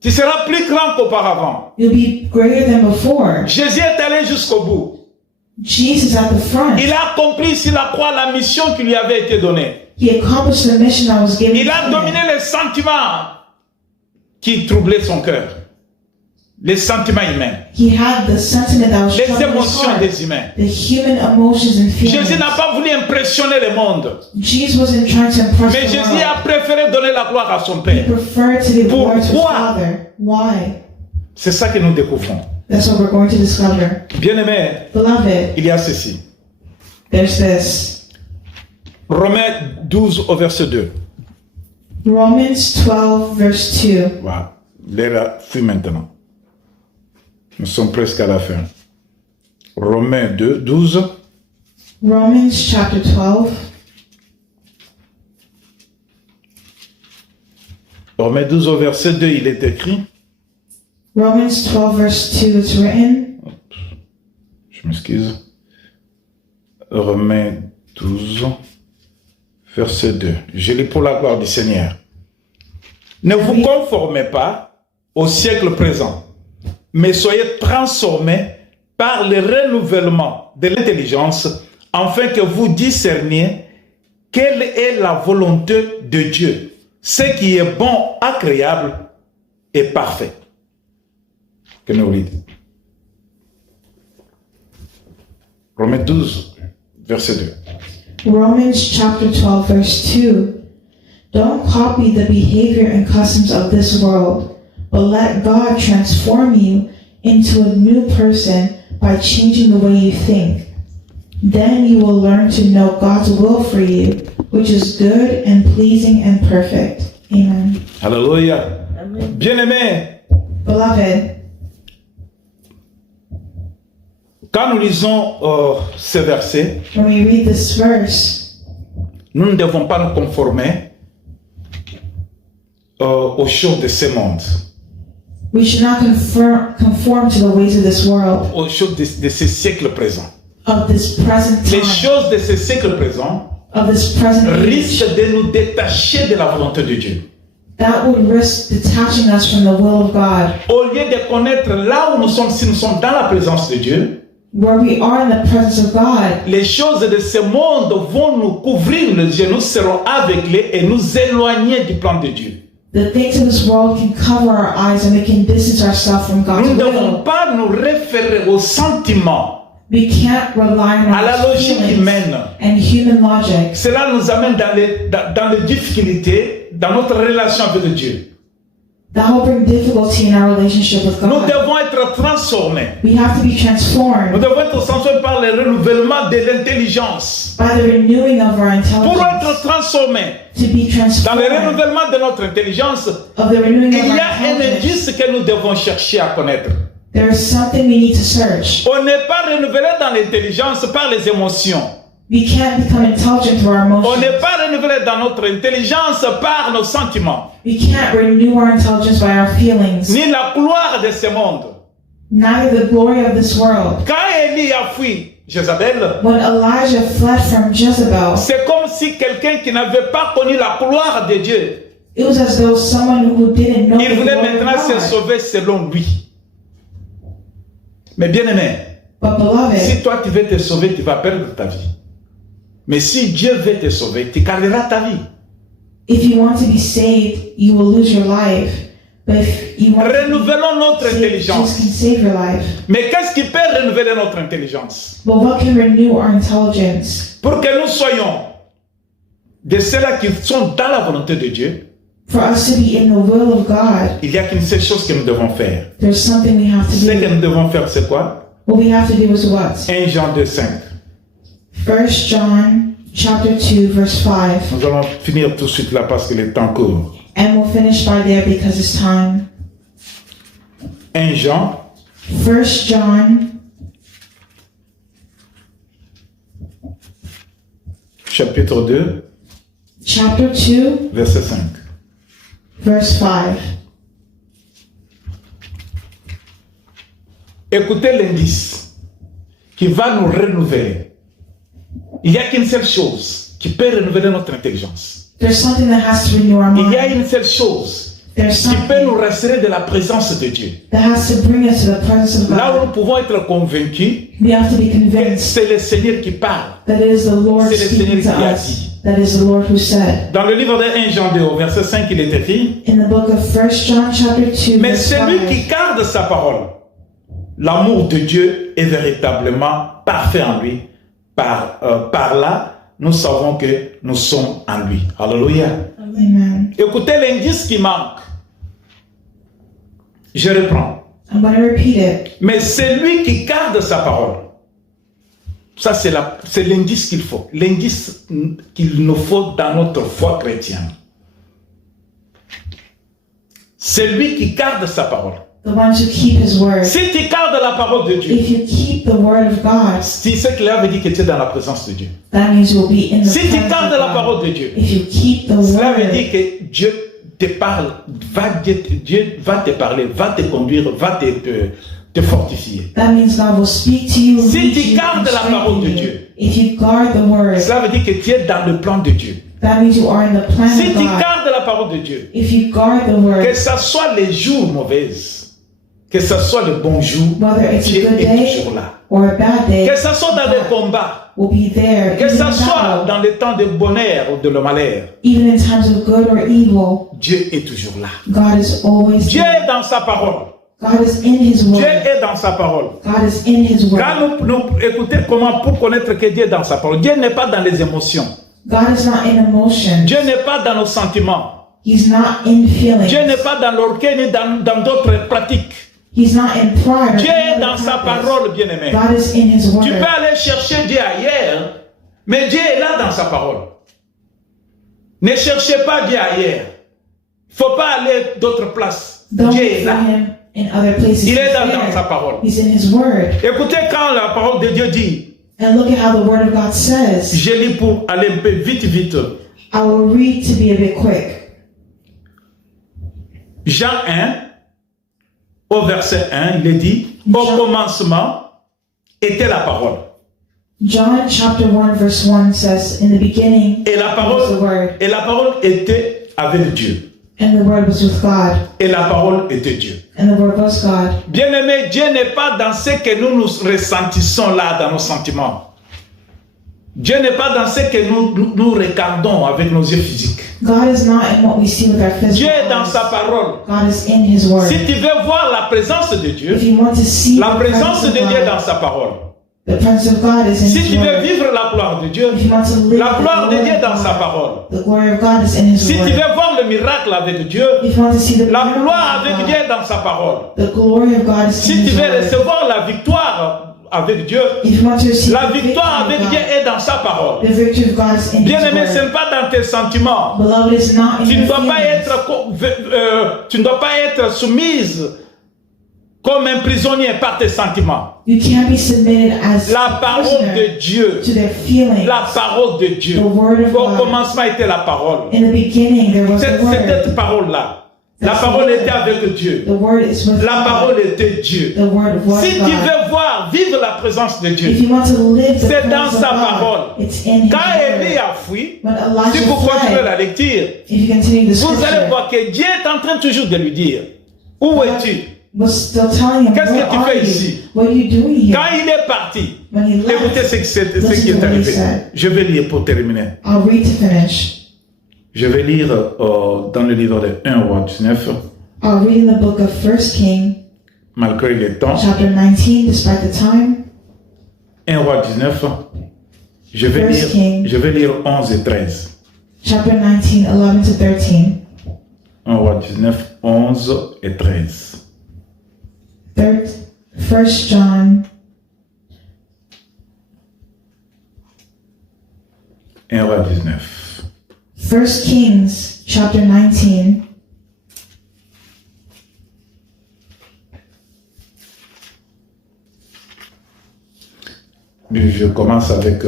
tu seras plus grand qu'auparavant. You'll be greater than before. Jésus est allé jusqu'au bout. Jesus at the front. Il a accompli sur la croix la mission qui lui avait été donnée. He accomplished the mission that was given Il to a him. dominé les sentiments qui troublaient son cœur. les sentiments humains, He had the sentiment that was les strong in his émotions heart, des humains. the human emotions and feelings. Jésus n'a pas voulu impressionner le monde, Jesus wasn't trying to impress mais the Jésus world. a préféré donner la gloire à son He Père. preferred to give glory to his Pourquoi? Father. Why? C'est ça que nous découvrons. That's what we're going to discover. Bien-aimés, Beloved, il y a ceci. there's this. Romains 12 au verset 2. Romans 12, verse 2. Voilà. L'heure fut maintenant. Nous sommes presque à la fin. Romains 2, 12. Romans chapter 12. Romains 12 au verset 2, il est écrit. Romans 12, verse 2, it's written. Je m'excuse. Romains 12, verset 2. Je lis pour la gloire du Seigneur. Ne vous conformez pas au siècle présent, mais soyez transformés par le renouvellement de l'intelligence, afin que vous discerniez quelle est la volonté de Dieu, ce qui est bon, agréable et parfait. Que nous lisons. Romains 12, verset 2. Romans chapter 12, verse 2. Don't copy the behavior and customs of this world, but let God transform you into a new person by changing the way you think. Then you will learn to know God's will for you, which is good and pleasing and perfect. Amen. Alléluia. Bien-aimés, Beloved, quand nous lisons ce verset, when we read this verse, nous ne devons pas nous conformer aux choses de ce monde, we should not conform to the ways of this world, aux choses de ce siècle présent. of this present Les time, choses de ce siècle présent of this present age, risquent de nous détacher de la volonté de Dieu. that would risk detaching us from the will of God. Au lieu de connaître là où nous sommes, si nous sommes dans la présence de Dieu, Where we are in the presence of God, les choses de ce monde vont nous couvrir les yeux, nous serons aveuglés et nous éloigner du plan de Dieu. the things of this world can cover our eyes and we can distance ourselves from God's Nous ne devons will. pas nous référer aux sentiments, We can't rely on à la our logique feelings humaine. and human logic. Cela nous amène dans les difficultés, dans notre relation avec Dieu. That will bring difficulty in our relationship with Nous God. devons être transformés. We have to be Nous transformed devons être transformés par le renouvellement de l'intelligence. by the renewing of our Pour intelligence. être transformés To be dans le transformed renouvellement de notre intelligence, of the renewing of il y our a un intelligence. indice que nous devons chercher à connaître. There is something we need to search. On n'est pas renouvelé dans l'intelligence par les émotions. We can't become intelligent through our On emotions. n'est pas renouvelé dans notre intelligence par nos sentiments. We can't renew our intelligence by our feelings. Ni la gloire de ce monde. Neither the glory of this world. Quand Élie a fui Jézabel, When Elijah fled from Jezebel, c'est comme si quelqu'un qui n'avait pas connu la gloire de Dieu, it was as though someone who didn't know il the voulait glory of maintenant se God. sauver selon lui. Mais bien aimé, But beloved, si toi tu veux te sauver, tu vas perdre ta vie. Mais si Dieu veut te sauver, tu garderas ta vie. if you want to be saved, you will lose your life. But if you want to Renouvelons notre be saved, Jesus intelligence. can save your life. Mais qu'est-ce qui peut renouveler notre intelligence? But what can renew our intelligence? Pour que nous soyons de ceux-là qui sont dans la volonté de Dieu, For us to be in the will of God, il n'y a qu'une seule chose que nous devons faire. there's something we have to Ce que do. nous devons faire, c'est quoi? What we have to do is what? 1 Jean 2, 5. 1 John chapter 2, verse 5. Nous allons finir tout de suite là parce que le temps court. And we'll finish by there because it's time. 1 Jean 1 John chapitre 2, chapter 2, verset 5. verse 5. Écoutez l'indice qui va nous renouveler. Il n'y a qu'une seule chose qui peut renouveler notre intelligence. There's something that has to renew our Il y a mind. une seule chose There's qui peut nous something rassurer de la présence de Dieu. that has to bring us to the presence of Là où God. nous pouvons être convaincus We have to be que convinced c'est le Seigneur qui parle. that it is the Lord C'est le speaking Seigneur to qui a us. dit. That is the Lord who said. Dans le livre de 1 Jean 2, au verset 5, il est écrit, In the book of 1 John chapter 2, mais verse celui 5, qui garde sa parole, l'amour de Dieu est véritablement parfait en lui. Par là, nous savons que nous sommes en lui. Alléluia. Amen. Écoutez l'indice qui manque. Je reprends. I'm going to repeat it. Mais celui qui garde sa parole, ça c'est l'indice qu'il faut, l'indice qu'il nous faut dans notre foi chrétienne. Celui qui garde sa parole. The ones who keep his word. Si tu gardes la parole de Dieu, If you keep the word of God, si c'est clair, veut dire que tu es dans la présence de Dieu. that means you will be in the Si tu presence gardes of la God. parole de Dieu, If you keep the cela veut word, dire que Dieu te parle, Dieu va te parler, va te conduire, va te fortifier. that means God will speak to you, Si lead tu you, gardes and la parole de strengthen Dieu, you. If you guard the word, Cela veut dire que tu es dans le plan de Dieu. that means you are in the plan Si of tu God. gardes la parole de Dieu, If you guard the que word, ce soit les jours mauvais, que ce soit le bon jour, whether it's a Dieu good est day toujours là. or a bad day, Que ce soit dans les combats, will be there. que Even ce in soit battle, dans les temps de bonheur ou de le malheur, even in times of good or evil, Dieu est toujours là. God is always Dieu there. est dans sa parole. God is in His Dieu word. est dans sa parole. God is in His word. Quand nous écoutez comment pour connaître que Dieu est dans sa parole, Dieu n'est pas dans les émotions. God is not in emotion. Dieu n'est pas dans nos sentiments. He's not in feelings. Dieu n'est pas dans l'orgueil ni dans d'autres pratiques. He's not in pride. or Dieu est any dans other sa purpose. parole, bien-aimé. God is in His Tu word. peux aller chercher Dieu ailleurs, mais Dieu est là dans sa parole. Ne cherchez pas Dieu ailleurs. Il ne faut pas aller d'autres places. Don't Dieu look est for là. Him in other places. Il He's est dans there. sa parole. He's in His word. Écoutez quand la parole de Dieu dit, And look at how the word of God says. je lis pour aller un peu vite. I will read to be a bit quick. Jean 1, au verset 1, il est dit, au commencement était la parole. John chapter 1 verse 1 says, in the beginning Et la was the parole, word, et la parole était avec Dieu. and the word was with God, Et la parole était Dieu. and the word was God. Bien-aimé, Dieu n'est pas dans ce que nous ressentissons là, dans nos sentiments. Dieu n'est pas dans ce que nous regardons avec nos yeux physiques. God is not in what we see with our Dieu physical est dans eyes. sa parole. God is in His word. Si tu veux voir la présence de Dieu, If you want to see la the présence presence de of Dieu est God, dans sa parole. the presence of God is in Si His tu veux word. vivre la gloire de Dieu, If you want to live la the gloire de glory Dieu est of dans sa God, parole. the glory of God is in His Si tu word. veux voir le miracle avec Dieu, If you want to see the la miracle gloire of avec God, Dieu est dans sa parole. the glory of God is in Si tu His veux word. recevoir la victoire avec Dieu, If you want to receive la the victoire victory avec of Dieu God, est dans sa parole. the victory of God is in His Bien-aimé, ce word. n'est pas dans tes sentiments. Beloved, is not in Tu ne your dois pas feelings. tu ne dois pas être soumise comme un prisonnier par tes sentiments. You can't be submitted as La a parole prisoner de Dieu, to their feelings. la parole de Dieu. The word of Au God. commencement était la parole. In the beginning, there was C'est the word. cette parole-là. La That's parole the word. était avec Dieu. The word is with La God. parole était Dieu. The word was Si tu God. veux voir, vivre la présence de If Dieu, you want to live the c'est dans presence of sa God, parole. it's in His Quand Élie word. a fui, When si Elijah vous continuez fled, la lecture, if you continue the vous allez scripture, voir que Dieu est en train toujours de lui dire, où es-tu? was still telling him, Qu'est-ce que where tu are fais you? ici? What are you doing here? Quand il est parti, When he écoutez left, ce qui listen est to what he arrivé. said. Je vais lire pour terminer. I'll read to finish. Je vais lire dans le livre de 1 roi 19, I'll read in the book of 1 King, malgré le temps. chapter 19, despite the time. 1 roi 19, je vais First King. lire 11 et 13. Chapter 19, 11 to 13. 1 roi 19, 11 et 13. 1 John 1 roi 19. 1 Kings, chapter 19. Je commence avec...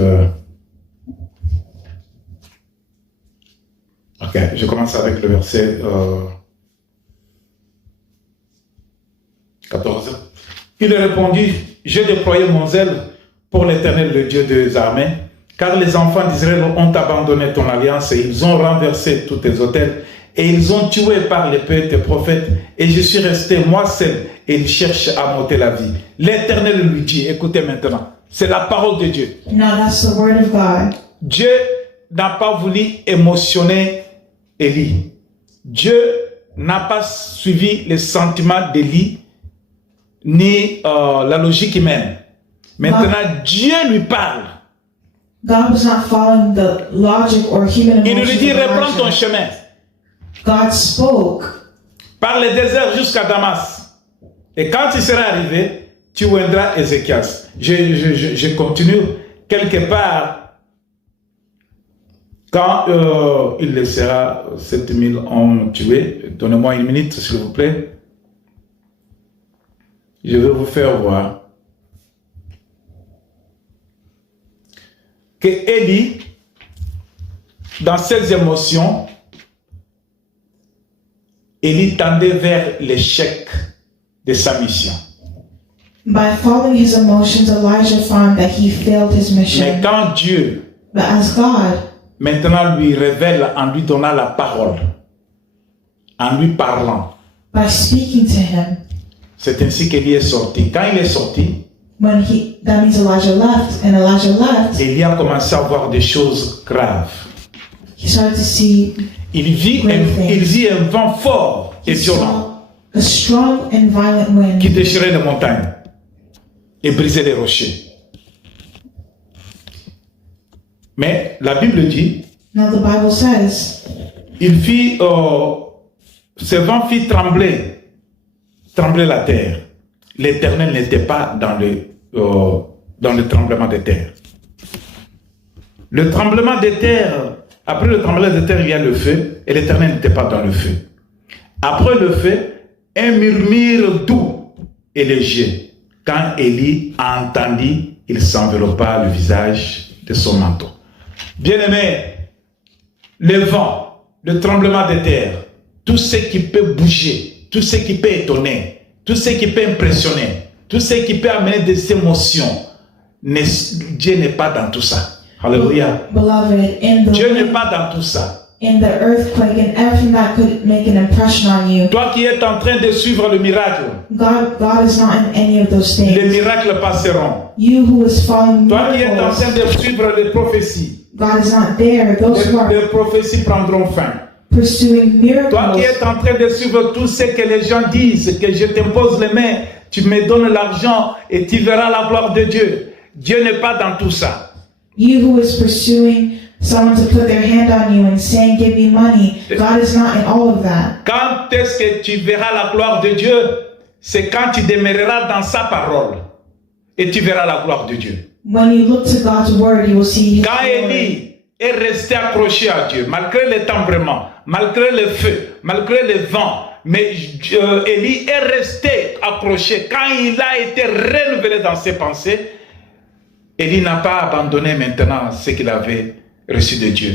je commence avec le verset 14. Il répondit, j'ai déployé mon zèle pour l'Éternel, le Dieu des armées, car les enfants d'Israël ont abandonné ton alliance et ils ont renversé tous tes autels et ils ont tué par l'épée tes prophètes et je suis resté moi seul et ils cherchent à m'ôter la vie. L'Éternel lui dit, écoutez maintenant, c'est la parole de Dieu. Now that's the word of God. Dieu n'a pas voulu émotionner Élie. Dieu n'a pas suivi les sentiments d'Élie ni la logique humaine. Maintenant, Dieu lui parle. God was not following the logic or human Il lui emotions. dit, of reprends ton Elijah. chemin. God spoke. Par le désert jusqu'à Damas. Et quand il sera arrivé, tu viendras Ézéchias. Je continue quelque part. Quand il laissera 7000 hommes tués, donnez-moi une minute s'il vous plaît. Je vais vous faire voir que Élie, dans ses émotions, Élie tendait vers l'échec de sa mission. By following his emotions, Elijah found that he failed his Mais mission. quand Dieu But as God maintenant lui révèle en lui donnant la parole, en lui parlant, by speaking to him, c'est ainsi qu'Élie est sorti. Quand il est sorti, that means Elijah left, and Elijah left, Élie a commencé à voir des choses graves. he started to see Il vit un vent fort et he violent saw a strong and violent wind qui déchirait les montagnes et brisait les rochers. Mais la Bible dit, Now the Bible says, ce vent fit trembler la terre. L'Éternel n'était pas dans le tremblement de terre. Le tremblement de terre, après le tremblement de terre, il y a le feu, et l'Éternel n'était pas dans le feu. Après le feu, un murmure doux et léger. Quand Élie entendit, il s'enveloppa le visage de son manteau. Bien-aimé, le vent, le tremblement de terre, tout ce qui peut bouger, tout ce qui peut étonner, tout ce qui peut impressionner, tout ce qui peut amener des émotions, Dieu n'est pas dans tout ça. Alléluia. Beloved, Dieu n'est pas dans tout ça. in the earthquake and everything that could make an impression on you, Toi qui es en train de suivre le miracle, God is not in any of those les things. miracles passeront. You who is following Toi qui es en miracles, train de suivre les prophéties, God is not there. Those who are les prophéties prendront fin. pursuing Toi qui miracles, es en train de suivre tout ce que les gens disent, que je t'impose les mains, tu me donnes l'argent et tu verras la gloire de Dieu. Dieu n'est pas dans tout ça. you who is pursuing someone to put their hand on you and saying, give me money, God is not in all of that. Quand est-ce que tu verras la gloire de Dieu? C'est quand tu demeureras dans sa parole et tu verras la gloire de Dieu. When you look to God's word, you will see His Quand glory. Élie est resté accroché à Dieu, malgré les tremblements, malgré le feu, malgré le vent, mais Élie est resté accroché. Quand il a été renouvelé dans ses pensées, Élie n'a pas abandonné maintenant ce qu'il avait reçu de Dieu.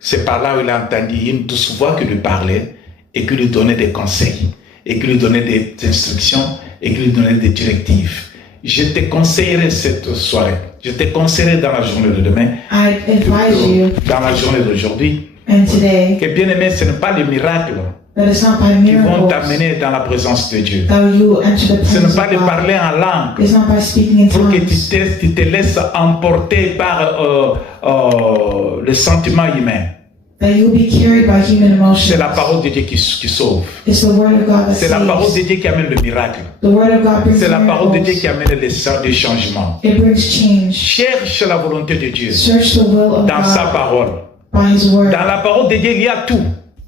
C'est par là où il a entendu une douce voix qui lui parlait et qui lui donnait des conseils, et qui lui donnait des instructions, et qui lui donnait des directives. Je te conseillerais cette soirée, je te conseillerais dans la journée de demain, I advise you, dans la journée d'aujourd'hui, and today, que bien aimé, ce n'est pas les miracles that it's not by qui vont miracles t'amener dans la présence de Dieu. that you will enter the Ce n'est presence pas of de God. parler en langue It's not by speaking in pour que tongues, tu te laisses emporter par le sentiment humain. that you will be carried by human emotions. C'est la parole de Dieu qui sauve. It's the word of God that C'est la parole de saves. Dieu qui amène le miracle. The word of God brings C'est la parole de Dieu miracles. qui amène les changements. It brings change. Cherche la volonté de Dieu Search the will of dans sa God parole. by His word. Dans la parole de Dieu, il y a tout.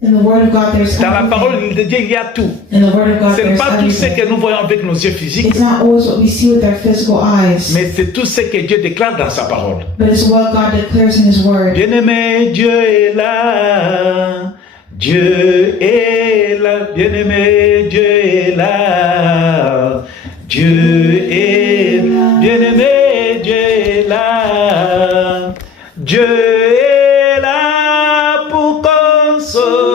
In the word of God, there's Dans la parole everything. de Dieu, il y a tout. In the word of God, Ce n'est there's pas tout ce everything. que nous voyons avec nos yeux physiques, It's not always what we see with our physical eyes, mais c'est tout ce que Dieu déclare dans sa parole. but it's what God declares in His word. Bien-aimé, Dieu est là. Dieu est là. Bien-aimé, Dieu est là. Dieu est là. Bien-aimé, Dieu est là. Dieu est là pour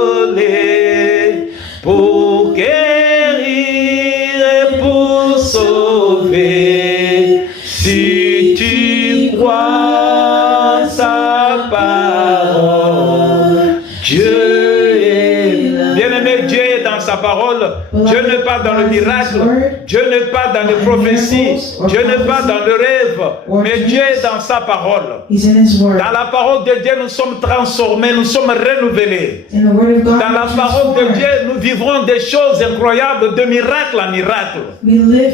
consoler, pour guérir et pour sauver. Si tu crois sa parole, Dieu est là. Bien-aimé, Dieu est dans sa parole, Dieu n'est pas dans le miracle, Dieu n'est pas dans les prophéties, Dieu n'est pas dans le rêve, mais Dieu est dans sa parole. He's in His Word. Dans la parole de Dieu, nous sommes transformés, nous sommes renouvelés. In the Word of God, Dans la we're parole de transformed. Dieu, nous vivrons des choses incroyables, de miracle en miracle. We live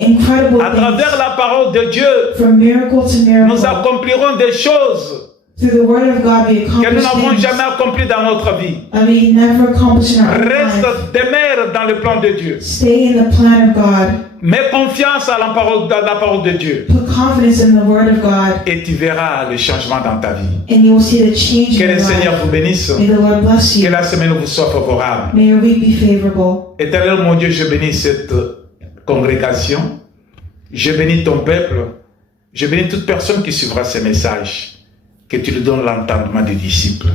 incredible À travers things. la parole de Dieu, From miracle to nous miracle. accomplirons des choses Through the Word of God, we que nous accomplish n'avons things jamais accomplies dans notre vie. that we never accomplished in our own life. Reste, demeure dans le plan de Dieu. Stay in the plan of God. Mets confiance à dans la parole de Dieu. Put confidence in the Word of God, Et tu verras le changement dans ta vie. and you will see the change Que in le your Seigneur life. vous bénisse. May the Lord bless Que you. la semaine vous soit favorable. May your week be favorable. Éternel mon Dieu, je bénis cette congrégation. Je bénis ton peuple. Je bénis toute personne qui suivra ces messages. Que tu lui donnes l'entendement des disciples.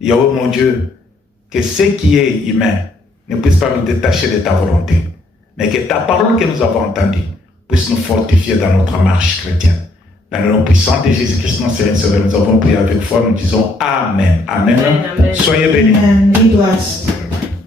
Yahweh mon Dieu, que ce qui est humain ne puisse pas nous détacher de ta volonté. Mais que ta parole que nous avons entendue puisse nous fortifier dans notre marche chrétienne. Dans le nom puissant de Jésus-Christ, notre Seigneur et Sauveur, nous avons prié avec foi, nous disons Amen. Amen. Amen, amen. Soyez bénis. Amen. Be blessed.